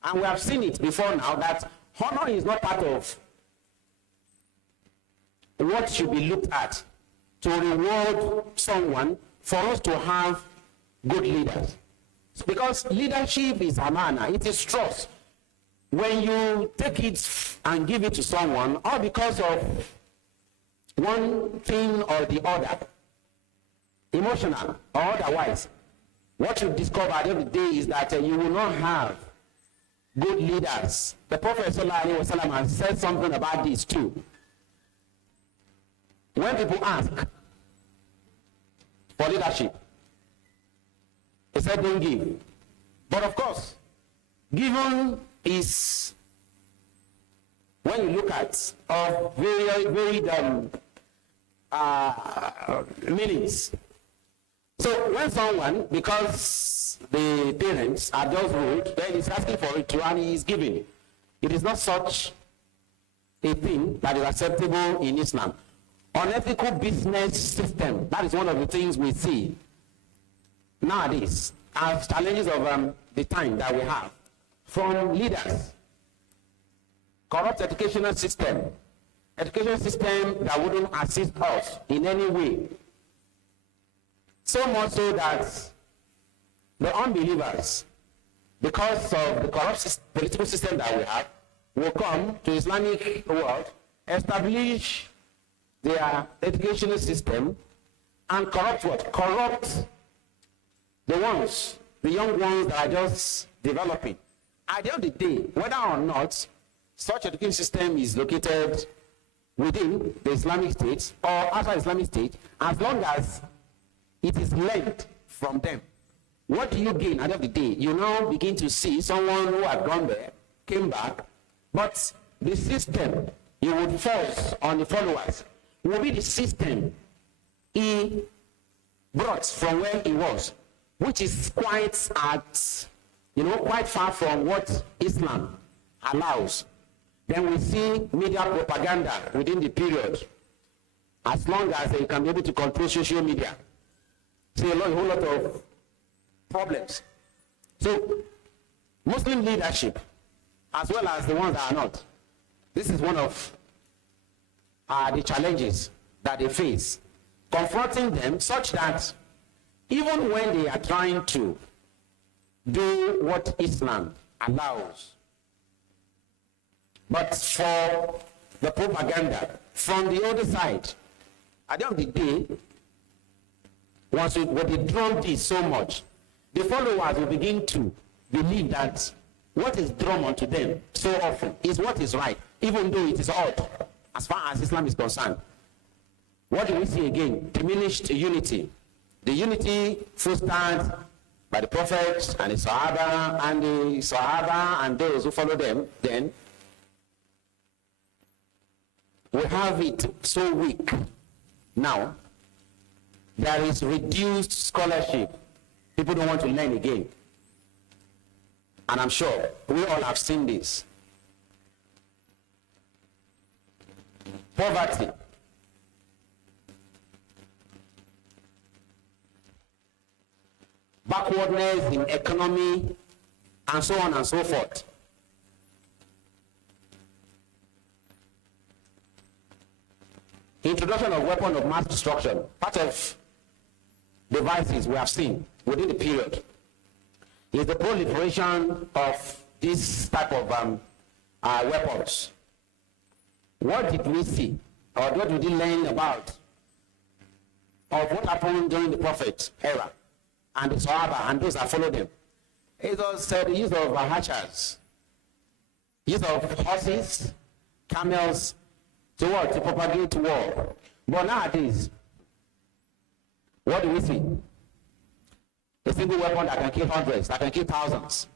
And we have seen it before now that honor is not part of what should be looked at to reward someone for us to have good leaders. Because leadership is amana, it is trust. When you take it and give it to someone, all because of one thing or the other, emotional or otherwise, what you discover at the end of the day is that you will not have good leaders. The Prophet ﷺ has said something about this too. When people ask for leadership, he said, don't give. But of course, given is, when you look at varied meanings. So when someone, because the parents are just ruled, then he's asking for it too, and he is giving. It is not such a thing that is acceptable in Islam. Unethical business system, that is one of the things we see nowadays as challenges of the time that we have from leaders. Corrupt educational system that wouldn't assist us in any way. So much so that the unbelievers, because of the corrupt political system that we have, will come to Islamic world, establish their educational system, and corrupt what? Corrupt the young ones that are just developing. At the end of the day, whether or not such education system is located within the Islamic State or outside Islamic State, as long as it is learned from them, what do you gain at the end of the day? You now begin to see someone who had gone there, came back, but the system you would force on the followers will be the system he brought from where he was, which is quite far from what Islam allows. Then we see media propaganda within the period, as long as they can be able to control social media. See a whole lot of problems. So, Muslim leadership, as well as the ones that are not, this is one of the challenges that they face, confronting them such that even when they are trying to do what Islam allows, but for the propaganda from the other side, at the end of the day, once when they drum this so much, the followers will begin to believe that what is drawn onto them so often is what is right, even though it is odd as far as Islam is concerned. What do we see again? Diminished unity. The unity fostered by the prophets and the Sahaba and those who follow them, then we have it so weak now. There is reduced scholarship. People don't want to learn again. And I'm sure we all have seen this. Poverty. Backwardness in economy, and so on and so forth. Introduction of weapons of mass destruction, part of devices we have seen within the period, is the proliferation of this type of weapons. What did we see, or what did we learn about of what happened during the Prophet era and the Sahaba and those that followed them? It was the use of archers, use of horses, camels, to what? To propagate war. But nowadays, what do we see? A single weapon that can kill hundreds, that can kill thousands.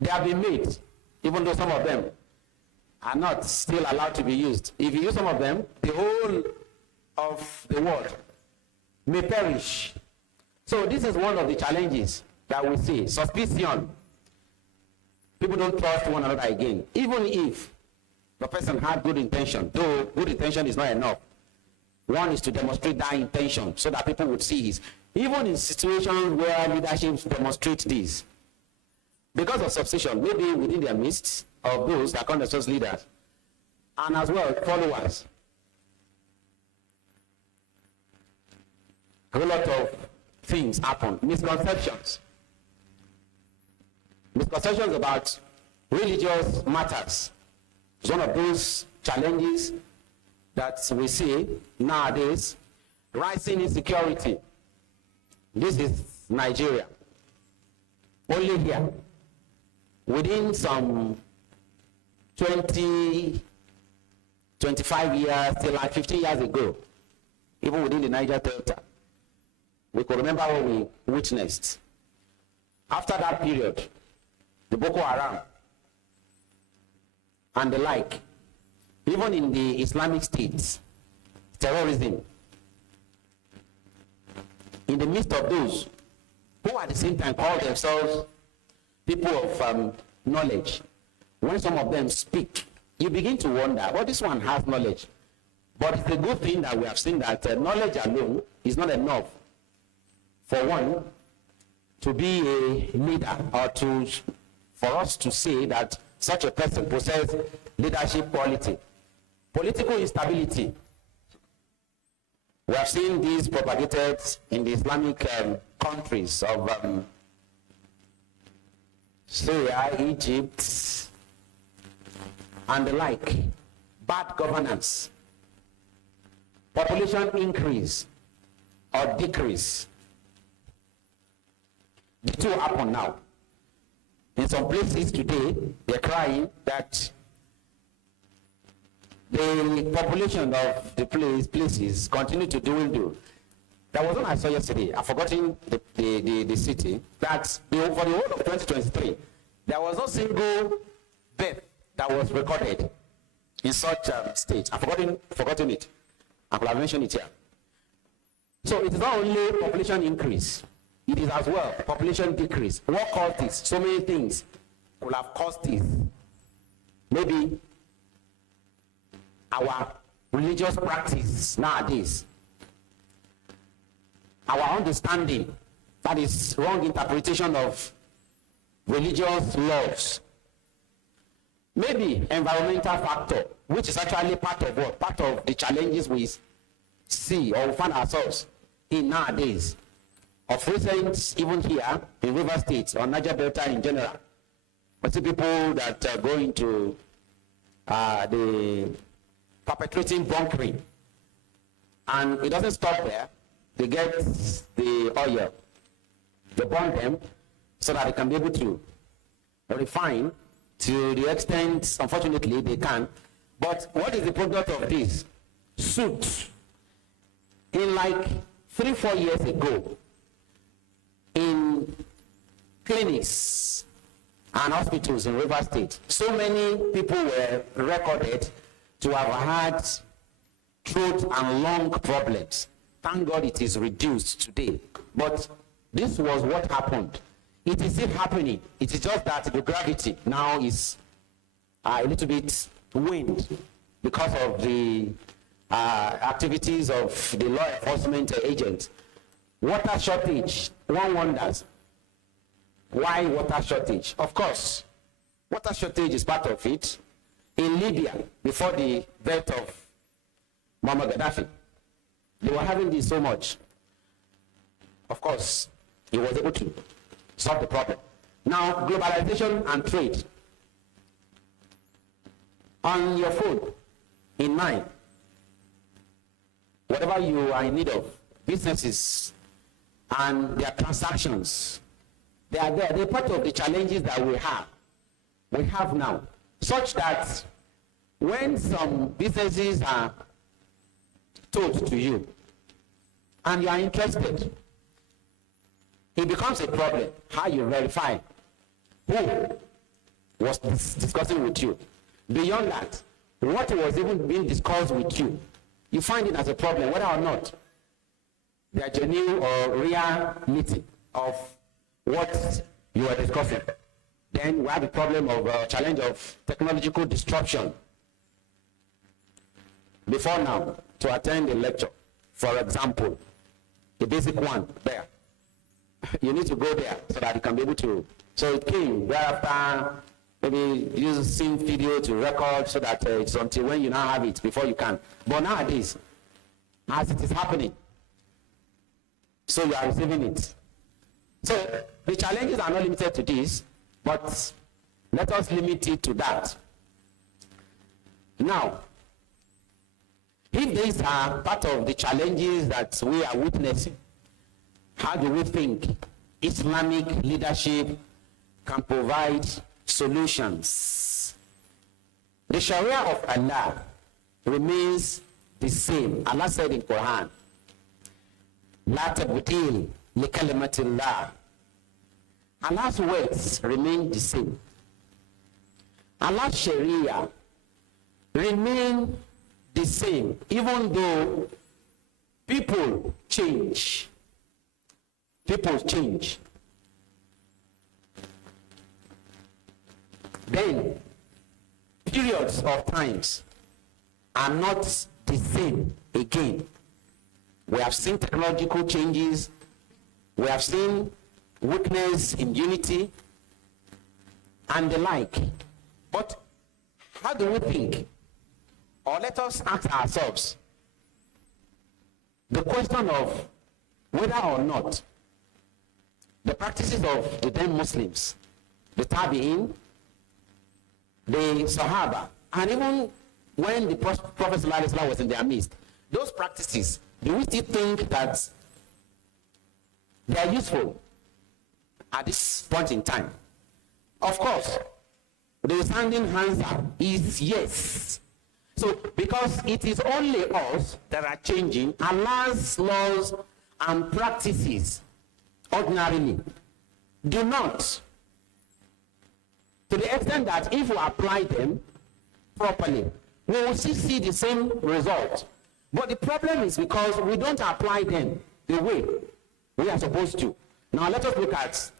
They have been made, even though some of them are not still allowed to be used. If you use some of them, the whole of the world may perish. So this is one of the challenges that we see. Suspicion. People don't trust one another again. Even if the person had good intention, though good intention is not enough. One is to demonstrate that intention so that people would see his. Even in situations where leadership demonstrates this, because of suspicion, maybe within their midst of those that come as leaders, and as well followers, a lot of things happen. Misconceptions about religious matters. It's one of those challenges that we see nowadays. Rising insecurity. This is Nigeria. Only here, within some 20, 25 years, till like 15 years ago, even within the Niger Delta, we could remember what we witnessed. After that period, the Boko Haram and the like, even in the Islamic states, terrorism, in the midst of those who at the same time call themselves people of knowledge, when some of them speak, you begin to wonder, well, this one has knowledge. But it's a good thing that we have seen that knowledge alone is not enough for one to be a leader, or for us to say that such a person possesses leadership quality. Political instability. We have seen these propagated in the Islamic countries of Syria, Egypt, and the like. Bad governance. Population increase or decrease. The two happen now. In some places today, they're crying that the population of the places continue to dwindle. There was one I saw yesterday, I've forgotten the city, that for the whole of 2023, there was no single birth that was recorded in such state. I've forgotten it. I could have mentioned it here. So it is not only population increase, it is as well population decrease. What caused this? So many things could have caused this. Maybe our religious practice nowadays, our understanding That is wrong interpretation of religious laws. Maybe environmental factor, which is actually part of what? Part of the challenges we see or find ourselves in nowadays. Of recent, even here in River State or Niger Delta in general, we see people that go into the perpetrating bunkering. And it doesn't stop there. They get the oil, they burn them so that they can be able to refine to the extent, unfortunately, they can. But what is the product of this? Soot. In like 3-4 years ago, in clinics and hospitals in River State, so many people were recorded to have had throat and lung problems. Thank God it is reduced today. But this was what happened. It is still happening. It is just that the gravity now is a little bit waned because of the activities of the law enforcement agents. Water shortage, one wonders. Why water shortage? Of course, water shortage is part of it. In Libya, before the death of Muammar Gaddafi, they were having this so much. Of course, he was able to solve the problem. Now, globalization and trade. On your phone, in mind, whatever you are in need of, businesses and their transactions, they are there. They're part of the challenges that we have now, such that when some businesses are told to you and you are interested, it becomes a problem how you verify who was discussing with you. Beyond that, what was even being discussed with you, you find it as a problem, whether or not they are genuine or reality of what you are discussing. Then we have the problem of challenge of technological disruption. Before now, to attend a lecture, for example, the basic one there, you need to go there so that you can be able to. So it came thereafter, maybe using video to record so that it's until when you now have it before you can. But nowadays, as it is happening, so you are receiving it. So the challenges are not limited to this, but let us limit it to that. Now, if these are part of the challenges that we are witnessing, how do we think Islamic leadership can provide solutions? The Sharia of Allah remains the same. Allah said in Quran, La tabdil li kalimatillah. Allah's words remain the same. Allah's Sharia remain the same, even though people change. People change. Then periods of times are not the same again. We have seen technological changes. We have seen weakness in unity and the like. But how do we think? Or let us ask ourselves the question of whether or not the practices of the then Muslims, the Tabi'in, the Sahaba, and even when the Prophet ﷺ was in their midst, those practices, do we still think that they are useful at this point in time? Of course, the standing answer is yes. So, because it is only us that are changing, Allah's laws and practices ordinarily do not. To the extent that if we apply them properly, we will still see the same result. But the problem is because we don't apply them the way we are supposed to. Now let us look at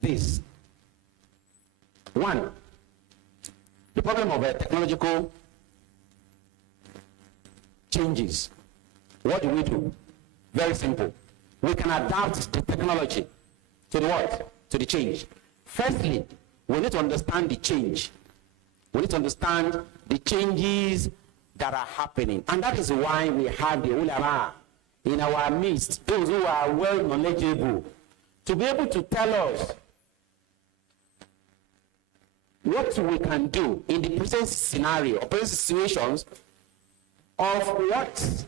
this. One, the problem of technological changes. What do? Very simple. We can adapt the technology to the what? To the change. Firstly, we need to understand the change. We need to understand the changes that are happening. And that is why we have the ulama in our midst, those who are well knowledgeable, to be able to tell us what we can do in the present scenario or present situations of what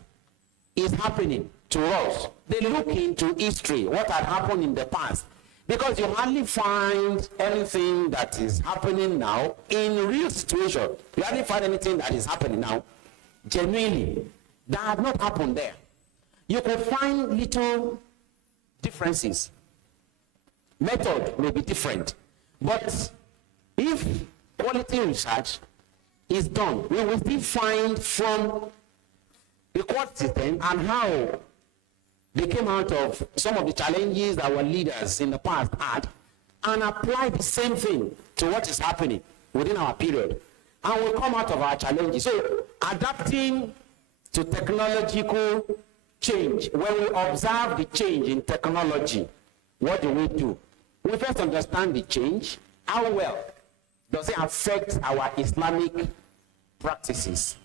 is happening to us. They look into history, what had happened in the past, because you hardly find anything that is happening now in real situation. You hardly find anything that is happening now genuinely that had not happened there. You could find little differences. Method may be different, but if quality research is done, we will still find from the court system and how they came out of some of the challenges that our leaders in the past had, and apply the same thing to what is happening within our period, and we'll come out of our challenges. So adapting to technological change, when we observe the change in technology, what do? We first understand the change. How well does it affect our Islamic practices?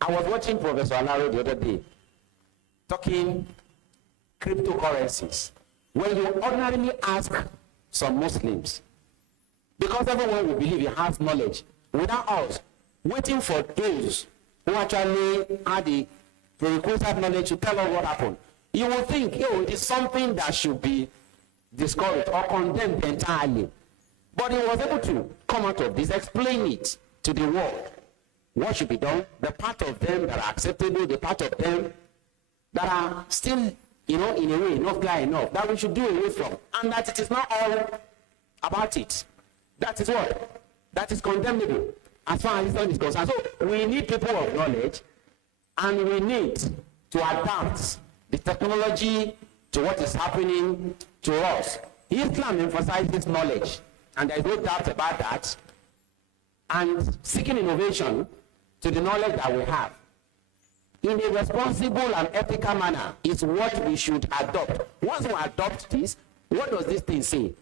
I was watching Professor Alaro the other day talking cryptocurrencies. When you ordinarily ask some Muslims, because everyone will believe he has knowledge, without us waiting for those who actually had the prerequisite knowledge to tell us what happened, you will think, it is something that should be discouraged or condemned entirely. But he was able to come out of this, explain it to the world. What should be done, the part of them that are acceptable, the part of them that are still, in a way, not clear enough, that we should do away from. And that it is not all about it. That is what? That is condemnable as far as Islam is concerned. So we need people of knowledge, and we need to adapt the technology to what is happening to us. Islam emphasizes knowledge, and there is no doubt about that, and seeking innovation to the knowledge that we have in a responsible and ethical manner is what we should adopt. Once we adopt this, what does this thing say?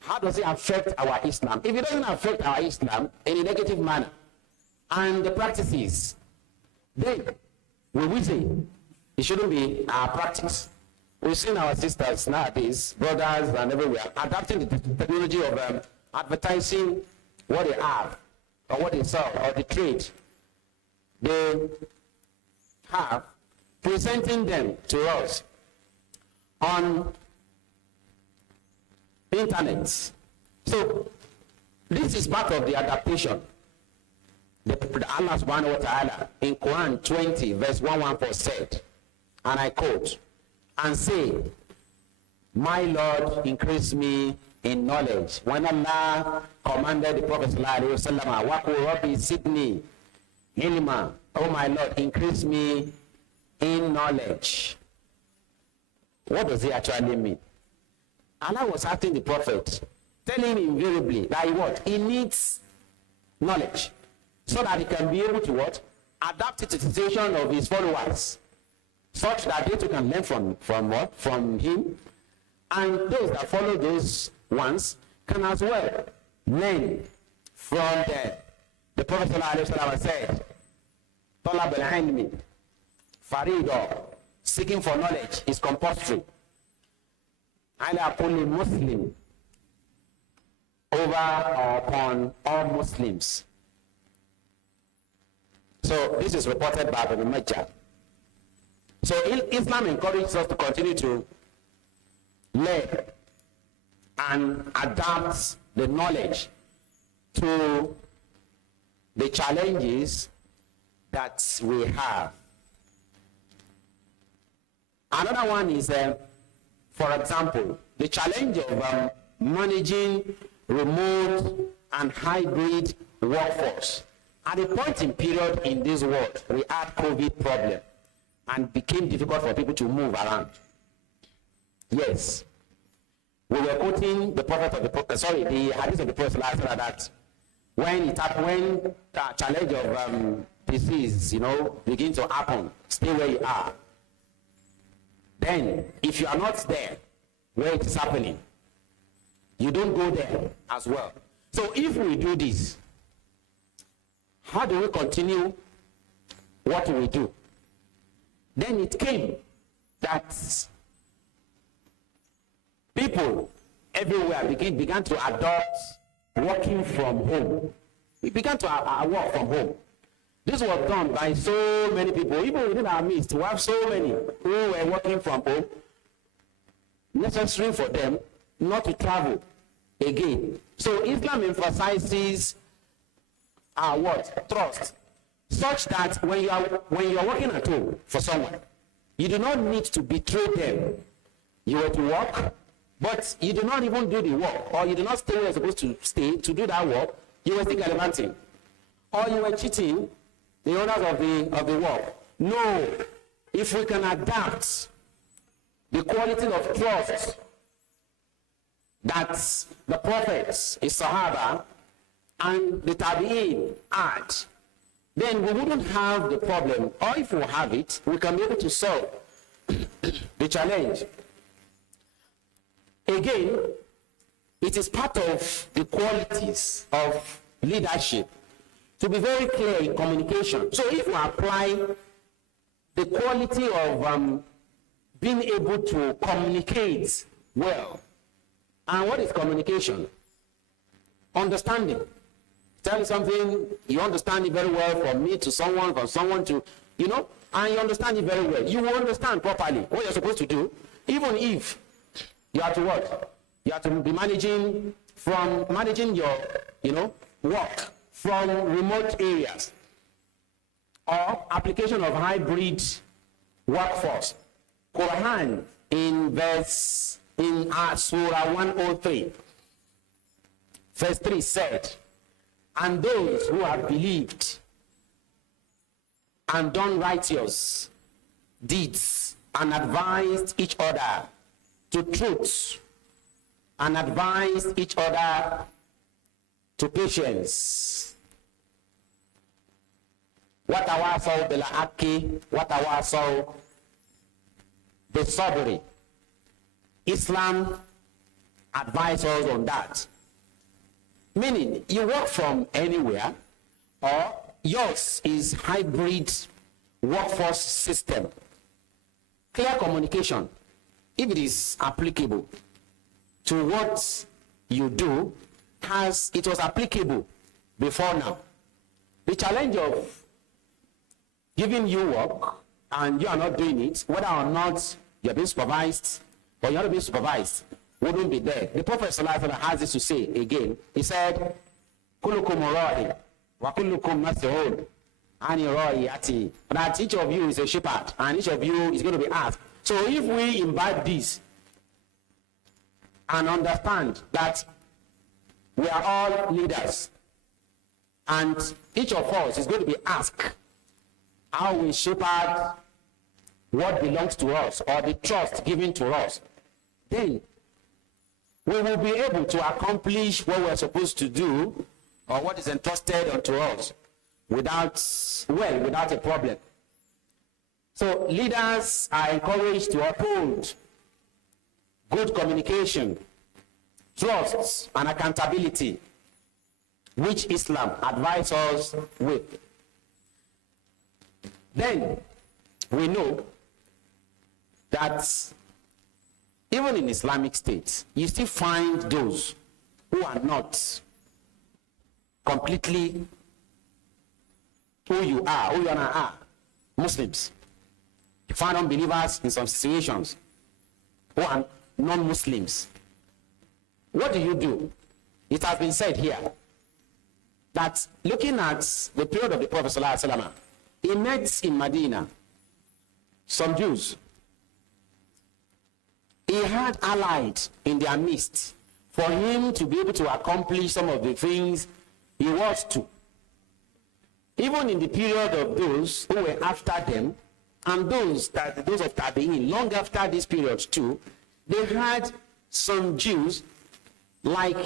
How does it affect our Islam? If it doesn't affect our Islam in a negative manner and the practices, then we will say it shouldn't be our practice. We've seen our sisters nowadays, brothers and everywhere, adapting the technology of advertising what they have or what they sell or the trade they have, presenting them to us on internet. So this is part of the adaptation. Allah subhanahu wa ta'ala in Quran 20 verse 114 said, and I quote, and say, my Lord, increase me in knowledge. When Allah commanded the Prophet sallallahu alaihi wasallam, waqul rabbi sidni ilma, oh my Lord, increase me in knowledge. What does it actually mean? Allah was asking the Prophet, telling him invariably that he needs knowledge, so that he can be able to what? Adapt it to the situation of his followers, such that they too can learn from what? From him, and those that follow those ones can as well learn from them. The Prophet ﷺ said, Talab al-ilmi farido, seeking for knowledge is compulsory. Ala kulli Muslim, over or upon all Muslims. So this is reported by Ibn Majah. So Islam encourages us to continue to learn and adapt the knowledge to the challenges that we have. Another one is, for example, the challenge of managing remote and hybrid workforce. At a point in period in this world, we had COVID problem and became difficult for people to move around. Yes. We were quoting the prophet of the hadith of the Prophet that when it happened, when the challenge of disease, begin to happen, stay where you are. Then, if you are not there, where it is happening, you don't go there as well. So if we do this, how do we continue what we do? Then it came that people everywhere began to adopt working from home. We began to work from home. This was done by so many people, even within our midst. We have so many who were working from home. Necessary for them not to travel again. So Islam emphasizes what? Trust. Such that when you are working at home for someone, you do not need to betray them. You were to work, but you do not even do the work, or you do not stay where you're supposed to stay to do that work. You were still gallivanting, or you were cheating the owners of the work. No, if we can adapt the quality of trust that the prophets, the Sahaba, and the Tabi'in had, then we wouldn't have the problem, or if we have it, we can be able to solve the challenge. Again, it is part of the qualities of leadership to be very clear in communication. So if we apply the quality of being able to communicate well, and what is communication? Understanding. Tell you something, you understand it very well, from me to someone, from someone to, and you understand it very well. You will understand properly what you're supposed to do, even if you have to what? You have to be managing your, work from remote areas, or application of hybrid workforce. Quran in Surah 103, verse 3 said, and those who have believed and done righteous deeds and advised each other to truth and advised each other to patience. Watawasaw bil haqqi, watawasaw bis sabri. Islam advises on that. Meaning, you work from anywhere, or yours is hybrid workforce system. Clear communication, if it is applicable to what you do, as it was applicable before now. The challenge of giving you work and you are not doing it, whether or not you're being supervised or you're not being supervised, wouldn't be there. The Prophet ﷺ has this to say again. He said, Kullukum ra'i wa kullukum mas'ul ani ra'iyati. That each of you is a shepherd and each of you is going to be asked. So if we imbibe this and understand that we are all leaders and each of us is going to be asked how we shepherd what belongs to us or the trust given to us, then we will be able to accomplish what we're supposed to do or what is entrusted unto us without a problem. So leaders are encouraged to uphold good communication, trust, and accountability, which Islam advises us with. Then we know that even in Islamic states, you still find those who are not completely who you are, Muslims. You find unbelievers in some situations who are non-Muslims. What do? It has been said here that looking at the period of the Prophet ﷺ, he met in Medina some Jews. He had allied in their midst for him to be able to accomplish some of the things he was to. Even in the period of those who were after them, and those of Tabi'in, long after this period too, they had some Jews like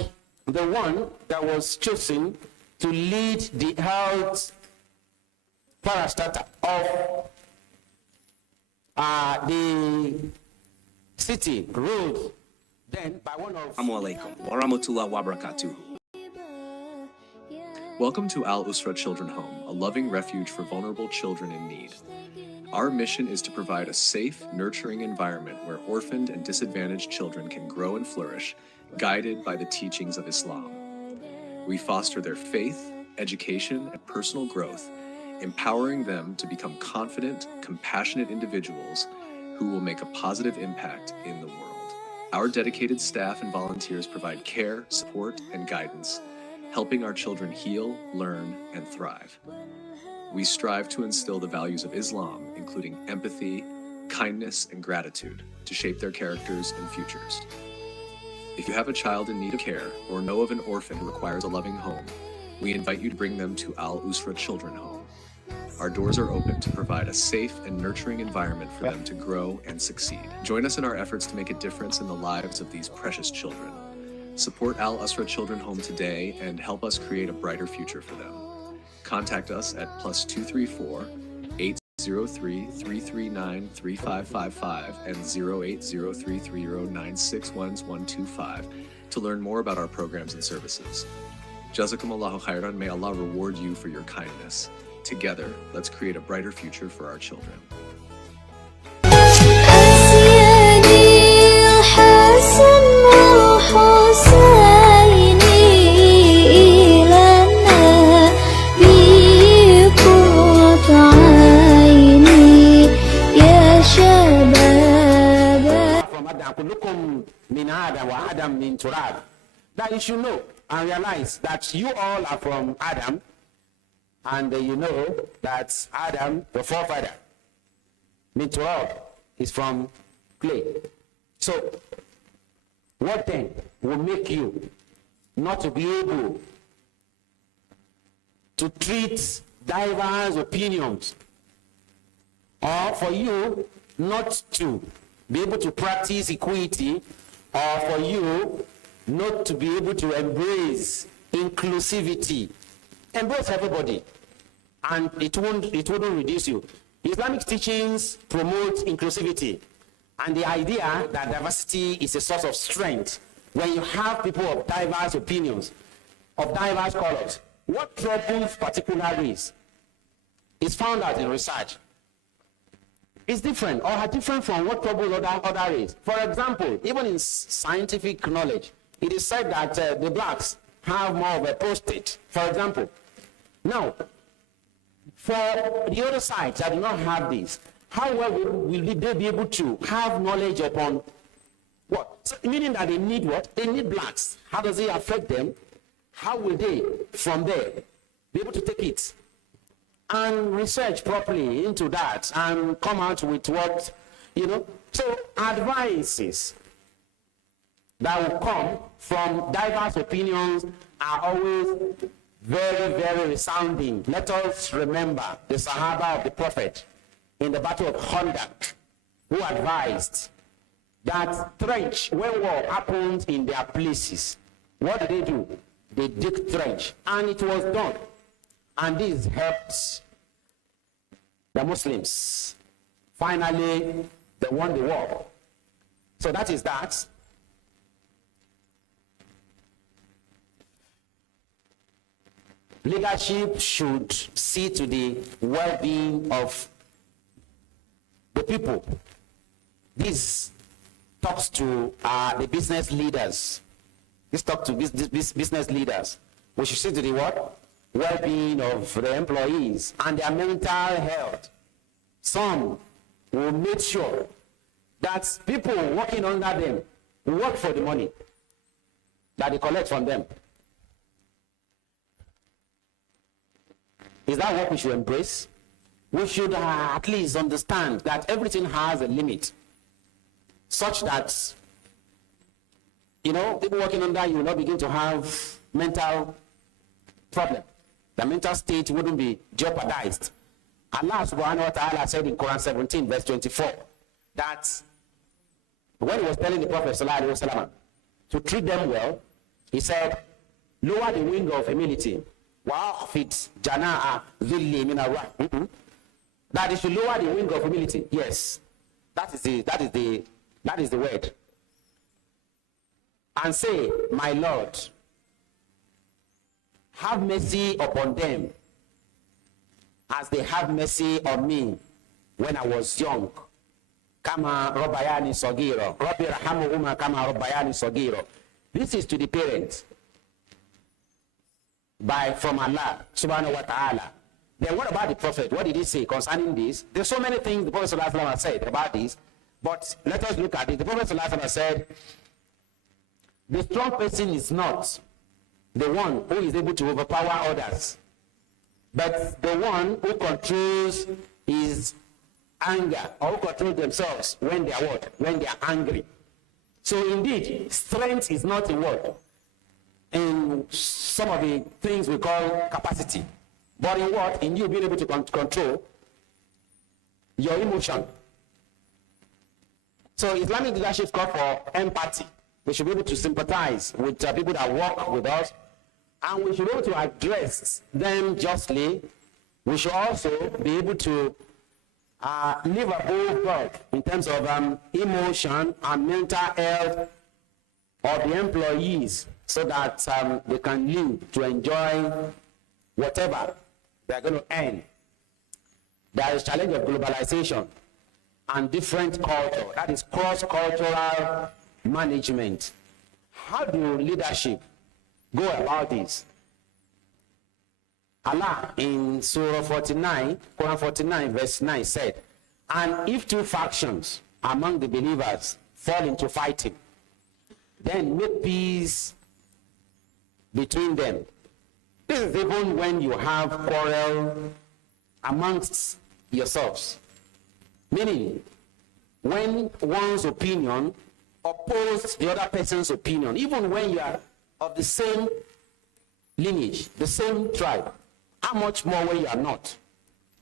the one that was chosen to lead the health parastatal of the city, ruled Then, by one of... Assalamu Alaikum, waramatullah, wabaraktuh. Welcome to Al-Usrah Children Home, a loving refuge for vulnerable children in need. Our mission is to provide a safe, nurturing environment where orphaned and disadvantaged children can grow and flourish, guided by the teachings of Islam. We foster their faith, education, and personal growth, empowering them to become confident, compassionate individuals who will make a positive impact in the world. Our dedicated staff and volunteers provide care, support, and guidance, helping our children heal, learn, and thrive. We strive to instill the values of Islam, including empathy, kindness, and gratitude, to shape their characters and futures. If you have a child in need of care or know of an orphan who requires a loving home, we invite you to bring them to Al-Usrah Children Home. Our doors are open to provide a safe and nurturing environment for them to grow and succeed. Join us in our efforts to make a difference in the lives of these precious children. Support Al-Usrah Children Home today and help us create a brighter future for them. Contact us at +234 803 339 3555 and 08033096125 to learn more about our programs and services. Jazakumullahu khairan, may Allah reward you for your kindness. Together, let's create a brighter future for our children. That you should know and realize that you all are from Adam, and you know that Adam, the forefather, min turab, is from clay. So, what then will make you not to be able to treat diverse opinions, or for you not to be able to practice equity, or for you not to be able to embrace inclusivity? Embrace everybody, and it wouldn't reduce you. Islamic teachings promote inclusivity and the idea that diversity is a source of strength. When you have people of diverse opinions, of diverse colors, what troubles particular race is found out in research is different, or are different from what troubles other race. For example, even in scientific knowledge, it is said that the blacks have more of a prostate, for example. Now, for the other side that do not have this, how well will they be able to have knowledge upon what? So, meaning that they need what? They need blacks. How does it affect them? How will they, from there, be able to take it and research properly into that and come out with what, you know? So, advices that will come from diverse opinions are always very, very resounding. Let us remember the Sahaba of the Prophet in the Battle of Khandaq, who advised that trench, when war happened in their places, what did they do? They dig trench, and it was done. And this helped the Muslims. Finally, they won the war. So that is that. Leadership should see to the well-being of the people. This talks to the business leaders. This talks to business leaders. We should see to the what? Well-being of the employees and their mental health. Some will make sure that people working under them work for the money that they collect from them. Is that what we should embrace? We should at least understand that everything has a limit, such that, you know, people working under you will not begin to have mental problem. The mental state wouldn't be jeopardized. Allah subhanahu wa ta'ala said in Quran 17 verse 24 that when he was telling the Prophet sallallahu alaihi wasallam to treat them well, he said, lower the wing of humility. That is to lower the wing of humility. Yes, that is the word. and say, my Lord, have mercy upon them as they have mercy on me when I was young. Kama Rabbayani Sagiro. Rabbi Rahamuhuma Kama Rabbayani Sagiro. This is to the parents from Allah subhanahu wa ta'ala. Then what about the Prophet? What did he say concerning this? There's so many things the Prophet sallallahu alaihi wasallam said about this, but let us look at it. The Prophet sallallahu alaihi wasallam said, the strong person is not the one who is able to overpower others, but the one who controls his anger, or who controls themselves when they are what? When they are angry. So indeed, strength is not a word in some of the things we call capacity, but in what? In you being able to control your emotion. So Islamic leadership calls for empathy. We should be able to sympathize with people that work with us, and we should be able to address them justly. We should also be able to live above God in terms of emotion and mental health of the employees, so that they can live to enjoy whatever they're going to earn. There is challenge of globalization and different culture, that is cross-cultural management. How do leadership go about this? Allah in Surah 49, Quran 49 verse 9 said, and if two factions among the believers fall into fighting, then make peace between them. This is even when you have quarrel amongst yourselves. Meaning, when one's opinion opposes the other person's opinion, even when you are of the same lineage, the same tribe, how much more when you are not?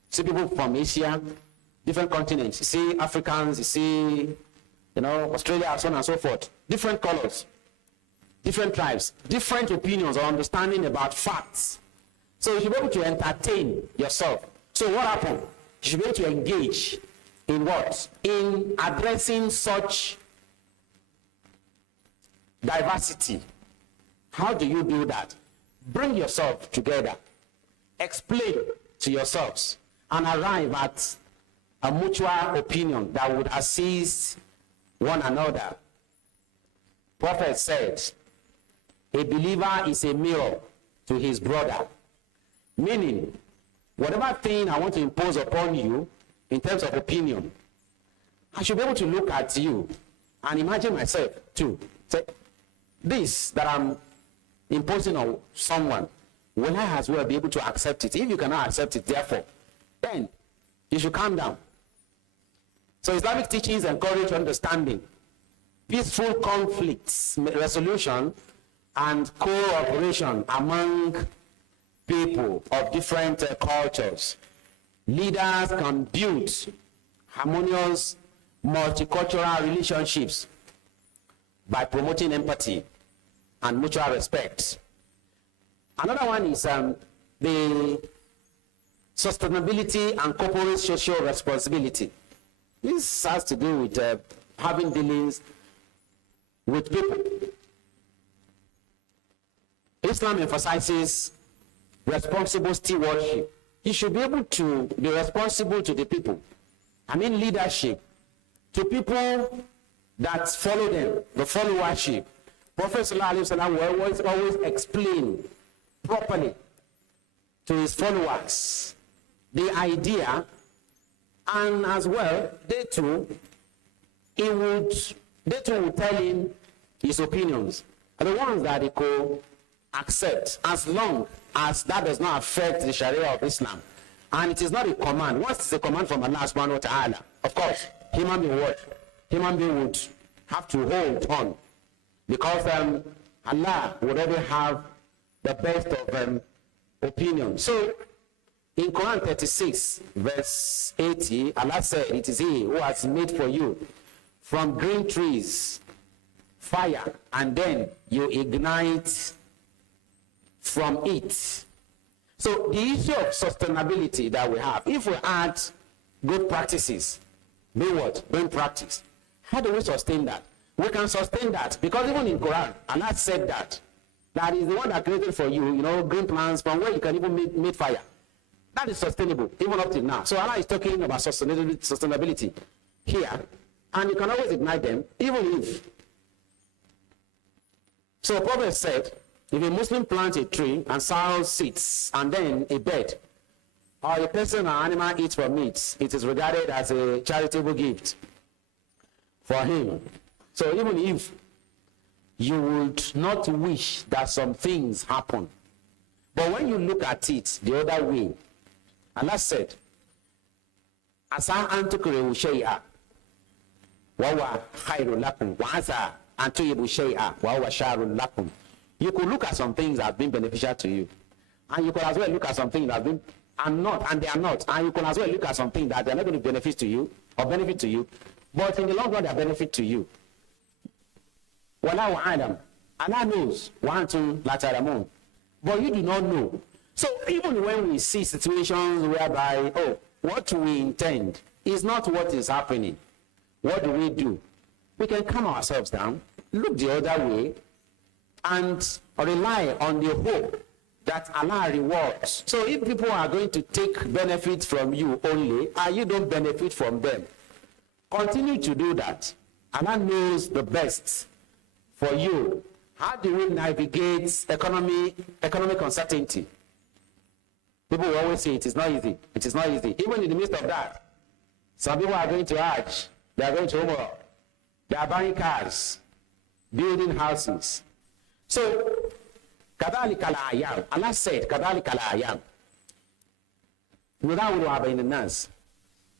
See people from Asia, different continents, you see Africans, you see, Australia, so on and so forth, different colors, different tribes, different opinions or understanding about facts. So you should be able to entertain yourself. So what happened? You should be able to engage in what? In addressing such diversity. How do you do that? Bring yourself together. Explain to yourselves and arrive at a mutual opinion that would assist one another. Prophet said, a believer is a mirror to his brother. Meaning, whatever thing I want to impose upon you in terms of opinion, I should be able to look at you and imagine myself too. Say, this that I'm imposing on someone, will I as well be able to accept it? If you cannot accept it, therefore, then you should calm down. So Islamic teachings encourage understanding, peaceful conflicts resolution, and cooperation among people of different cultures. Leaders can build harmonious multicultural relationships by promoting empathy and mutual respect. Another one is the sustainability and corporate social responsibility. This has to do with having dealings with people. Islam emphasizes responsible stewardship. You should be able to be responsible to the people. I mean leadership. To people that follow them, the followership. Prophet ﷺ will always explain properly to his followers the idea, and as well, they too would tell him his opinions, are the ones that he could accept, as long as that does not affect the Sharia of Islam. And it is not a command. Once it's a command from Allah subhanahu wa ta'ala, of course, human being would have to hold on, because Allah would always have the best of opinion. So in Quran 36 verse 80, Allah said, it is he who has made for you from green trees fire, and then you ignite from it. So the issue of sustainability that we have, if we add good practices, being what? Being practice. How do we sustain that? we can sustain that, because even in Quran, Allah said that is the one that created for you, green plants from where you can even make fire. That is sustainable, even up till now. So Allah is talking about sustainability here, and you can always ignite them, even if. So Prophet said, if a Muslim plants a tree and sows seeds, and then a bird, or a person or animal eats from it, it is regarded as a charitable gift for him. So even if you would not wish that some things happen, but when you look at it the other way, Allah said, Asa antukuru shay'a wa huwa khairun lakum wa asa antuyibu shay'a wa huwa sharrun lakum. You could look at some things that have been beneficial to you, and you could as well look at some things that have been and they are not, and you can as well look at some things that they are not going to benefit to you, but in the long run they are benefit to you. Wallahu alam. Allah knows, wa antum la ta'lamun, but you do not know. So even when we see situations whereby, what we intend is not what is happening, what do? We can calm ourselves down, look the other way, and rely on the hope that Allah rewards. So if people are going to take benefit from you only, and you don't benefit from them, continue to do that. Allah knows the best for you. How do we navigate economic uncertainty? People will always say it is not easy. It is not easy. Even in the midst of that, some people are going to Hajj, they are going to Umrah, they are buying cars, building houses. So, kadhalika al-ayam. Allah said, kadhalika al-ayam.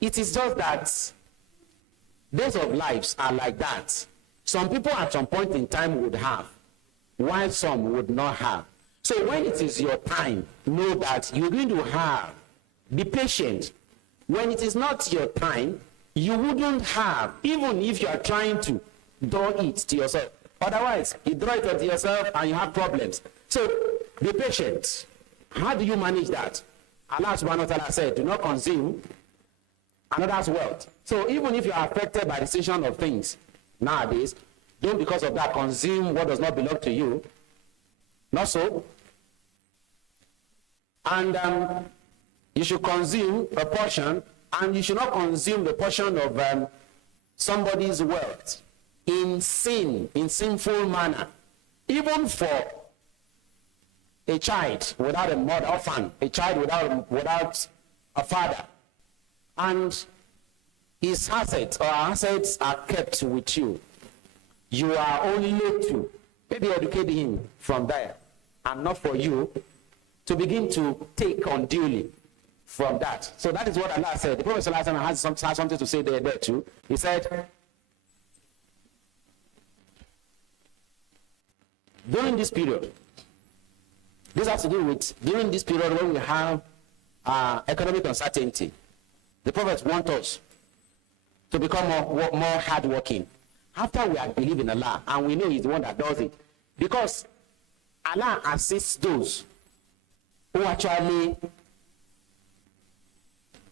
It is just that days of lives are like that. Some people at some point in time would have, while some would not have. So when it is your time, know that you're going to have. Be patient. When it is not your time, you wouldn't have, even if you are trying to draw it to yourself. Otherwise, you draw it to yourself and you have problems. So be patient. How do you manage that? Allah subhanahu wa ta'ala said, do not consume another's wealth. So even if you are affected by the decision of things nowadays, don't because of that consume what does not belong to you. Not so. And you should consume a portion, and you should not consume the portion of somebody's wealth in sinful manner. Even for a child without a mother, orphan, a child without a father, and his assets or assets are kept with you. You are only to maybe educate him from there, and not for you to begin to take unduly from that. So that is what Allah said. The Prophet ﷺ has something to say there too. He said, during this period, this has to do with during this period when we have economic uncertainty, the Prophet wants us to become more hardworking. After we have believed in Allah, and we know He's the one that does it, because Allah assists those who actually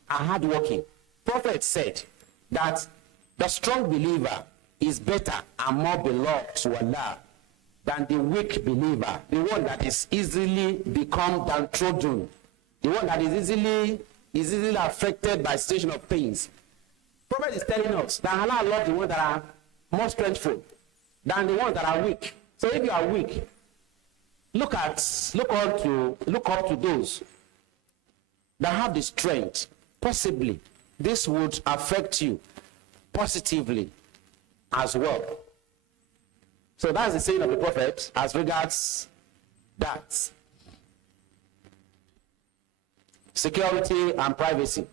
are hardworking. Prophet said that the strong believer is better and more beloved to Allah than the weak believer, the one that is easily become downtrodden, the one that is easily affected by situation of things. Prophet is telling us that Allah loves the ones that are more strengthful than the ones that are weak. So if you are weak, look up to those that have the strength. Possibly this would affect you positively as well. So that's the saying of the Prophet as regards that. Security and privacy.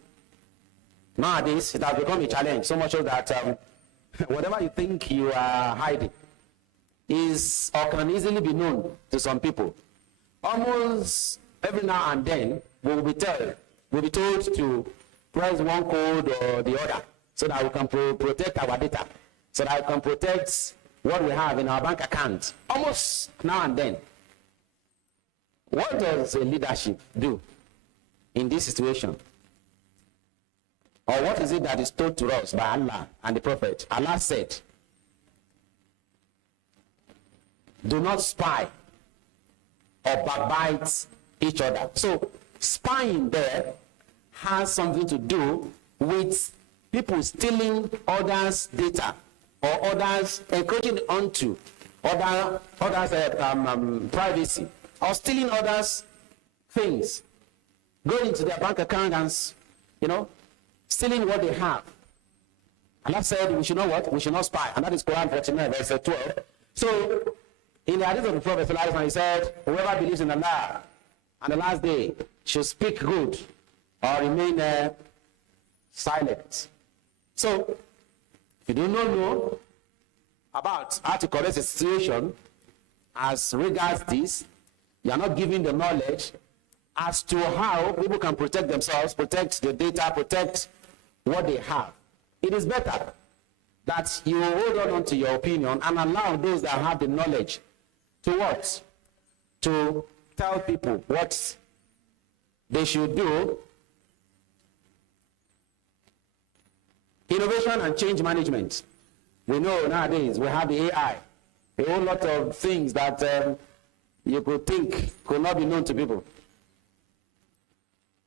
Nowadays, it has become a challenge, so much so that whatever you think you are hiding is or can easily be known to some people. Almost every now and then, we'll be told to press one code or the other so that we can protect our data, so that we can protect what we have in our bank account. Almost now and then. What does a leadership do in this situation? Or what is it that is told to us by Allah and the Prophet? Allah said do not spy or backbite each other. So spying there has something to do with people stealing others' data or others encroaching onto others' privacy, or stealing others' things, going into their bank account and stealing what they have. Allah said we should know what? We should not spy. And that is Quran 49, verse 12. So in the hadith of the Prophet, he said, whoever believes in Allah and the last day should speak good or remain silent. So if you do not know about how to correct a situation as regards this, you are not given the knowledge as to how people can protect themselves, protect the data, protect what they have. It is better that you hold on to your opinion and allow those that have the knowledge to what? To tell people what they should do. Innovation and change management. We know nowadays we have the AI, a whole lot of things that you could think could not be known to people.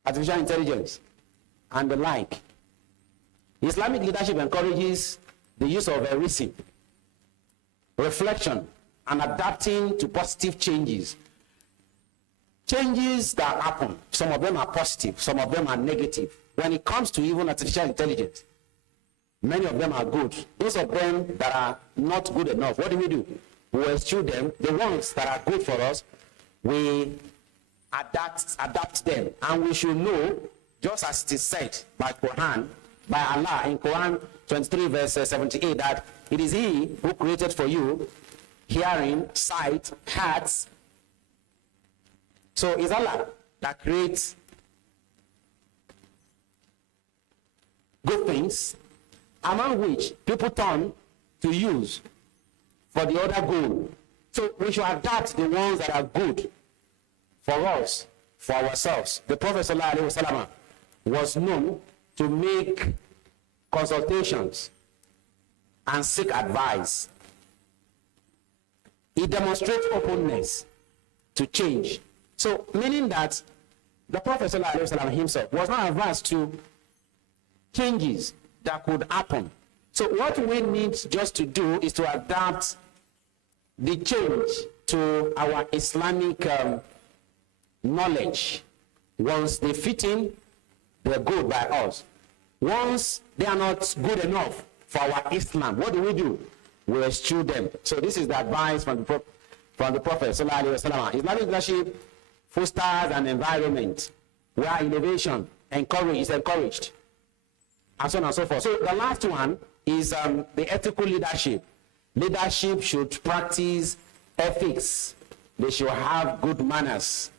Artificial intelligence and the like. Islamic leadership encourages the use of reason, reflection, and adapting to positive changes. Changes that happen, some of them are positive, some of them are negative. When it comes to even artificial intelligence, many of them are good. Those of them that are not good enough, what do? We eschew them. The ones that are good for us, we adapt them. And we should know, just as it is said by Allah in Quran 23 verse 78, that it is He who created for you hearing, sight, hearts. So it's Allah that creates good things, among which people turn to use for the other goal. So we should adapt the ones that are good for us, for ourselves. The Prophet ﷺ was known to make consultations and seek advice. He demonstrates openness to change. So, meaning that the Prophet ﷺ himself was not averse to changes that could happen. So, what we need just to do is to adapt the change to our Islamic knowledge. Once they fit in, they're good by us. Once they are not good enough for our Islam, what do? We eschew them. So this is the advice from the Prophet ﷺ. Islamic leadership fosters an environment where innovation is encouraged, and so on and so forth. So the last one is the ethical leadership. Leadership should practice ethics. They should have good manners,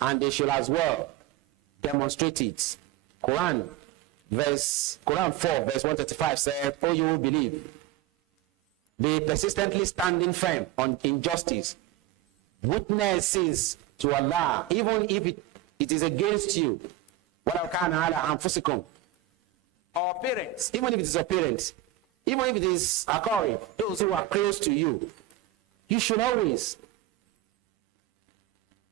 and they should as well demonstrate it. Quran 4 verse 135 said, "Oh, you will believe, be persistently standing firm on injustice, witnesses to Allah, even if it is against you. وَلَوْ كَانَ عَلَىٰ أَنفُسِكُمْ." Our parents, even if it is your parents, even if it is a colleague, those who are close to you, you should always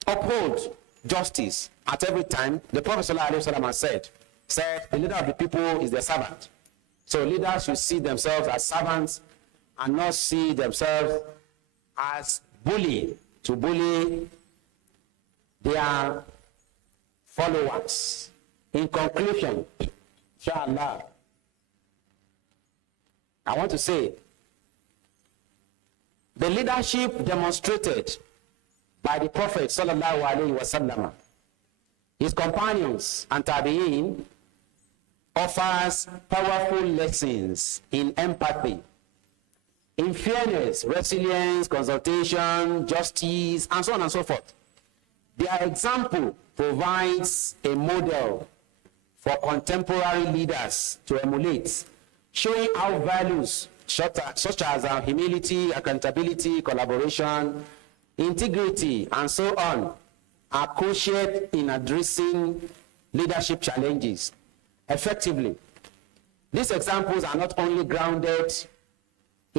uphold justice at every time. The Prophet ﷺ has said, the leader of the people is the servant. So leaders should see themselves as servants and not see themselves as bully their followers. In conclusion, inshallah, I want to say the leadership demonstrated by the Prophet sallallahu alaihi wasallam, his companions and tabi'in, offers powerful lessons in empathy, in fairness, resilience, consultation, justice, and so on and so forth. Their example provides a model for contemporary leaders to emulate, showing how values such as humility, accountability, collaboration, integrity, and so on are crucial in addressing leadership challenges effectively. These examples are not only grounded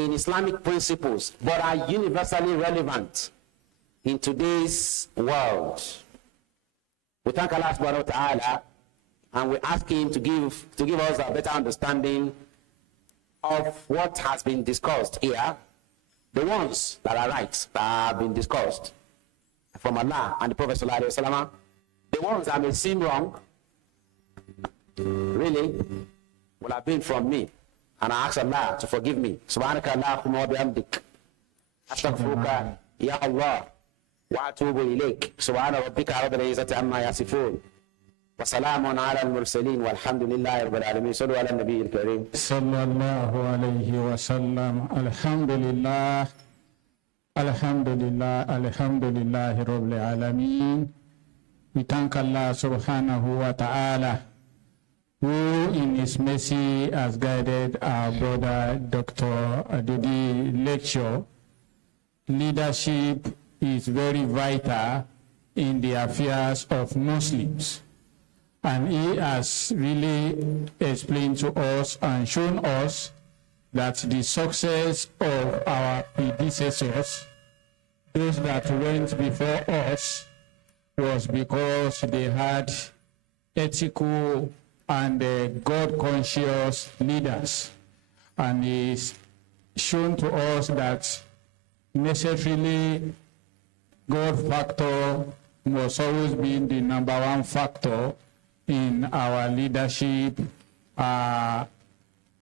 in Islamic principles, but are universally relevant in today's world. We thank Allah subhanahu wa ta'ala, and we ask him to give us a better understanding of what has been discussed here, the ones that are right, that have been discussed from Allah and the Prophet sallallahu alaihi wasallam, the ones that may seem wrong, really, will have been from me. And I ask Allah to forgive me. Subhanaka Allahumma wa bihamdik. Astaghfiruka ya Allah. Wa atubu ilayk. Subhana rabbika rabbil izzati amma yasifun. Wa salamun ala al-mursalin walhamdulillahi rabbil alamin. Sallu ala nabiyil kareem. Sallallahu alayhi wa sallam. Alhamdulillah. Alhamdulillah. Alhamdulillahi rabbil alamin. We thank Allah subhanahu wa ta'ala, who in his mercy has guided our brother Dr. Adedi lecture. Leadership is very vital in the affairs of Muslims. And he has really explained to us and shown us that the success of our predecessors, those that went before us, was because they had ethical and God-conscious leaders. And it's shown to us that necessarily God factor must always be the number one factor in our leadership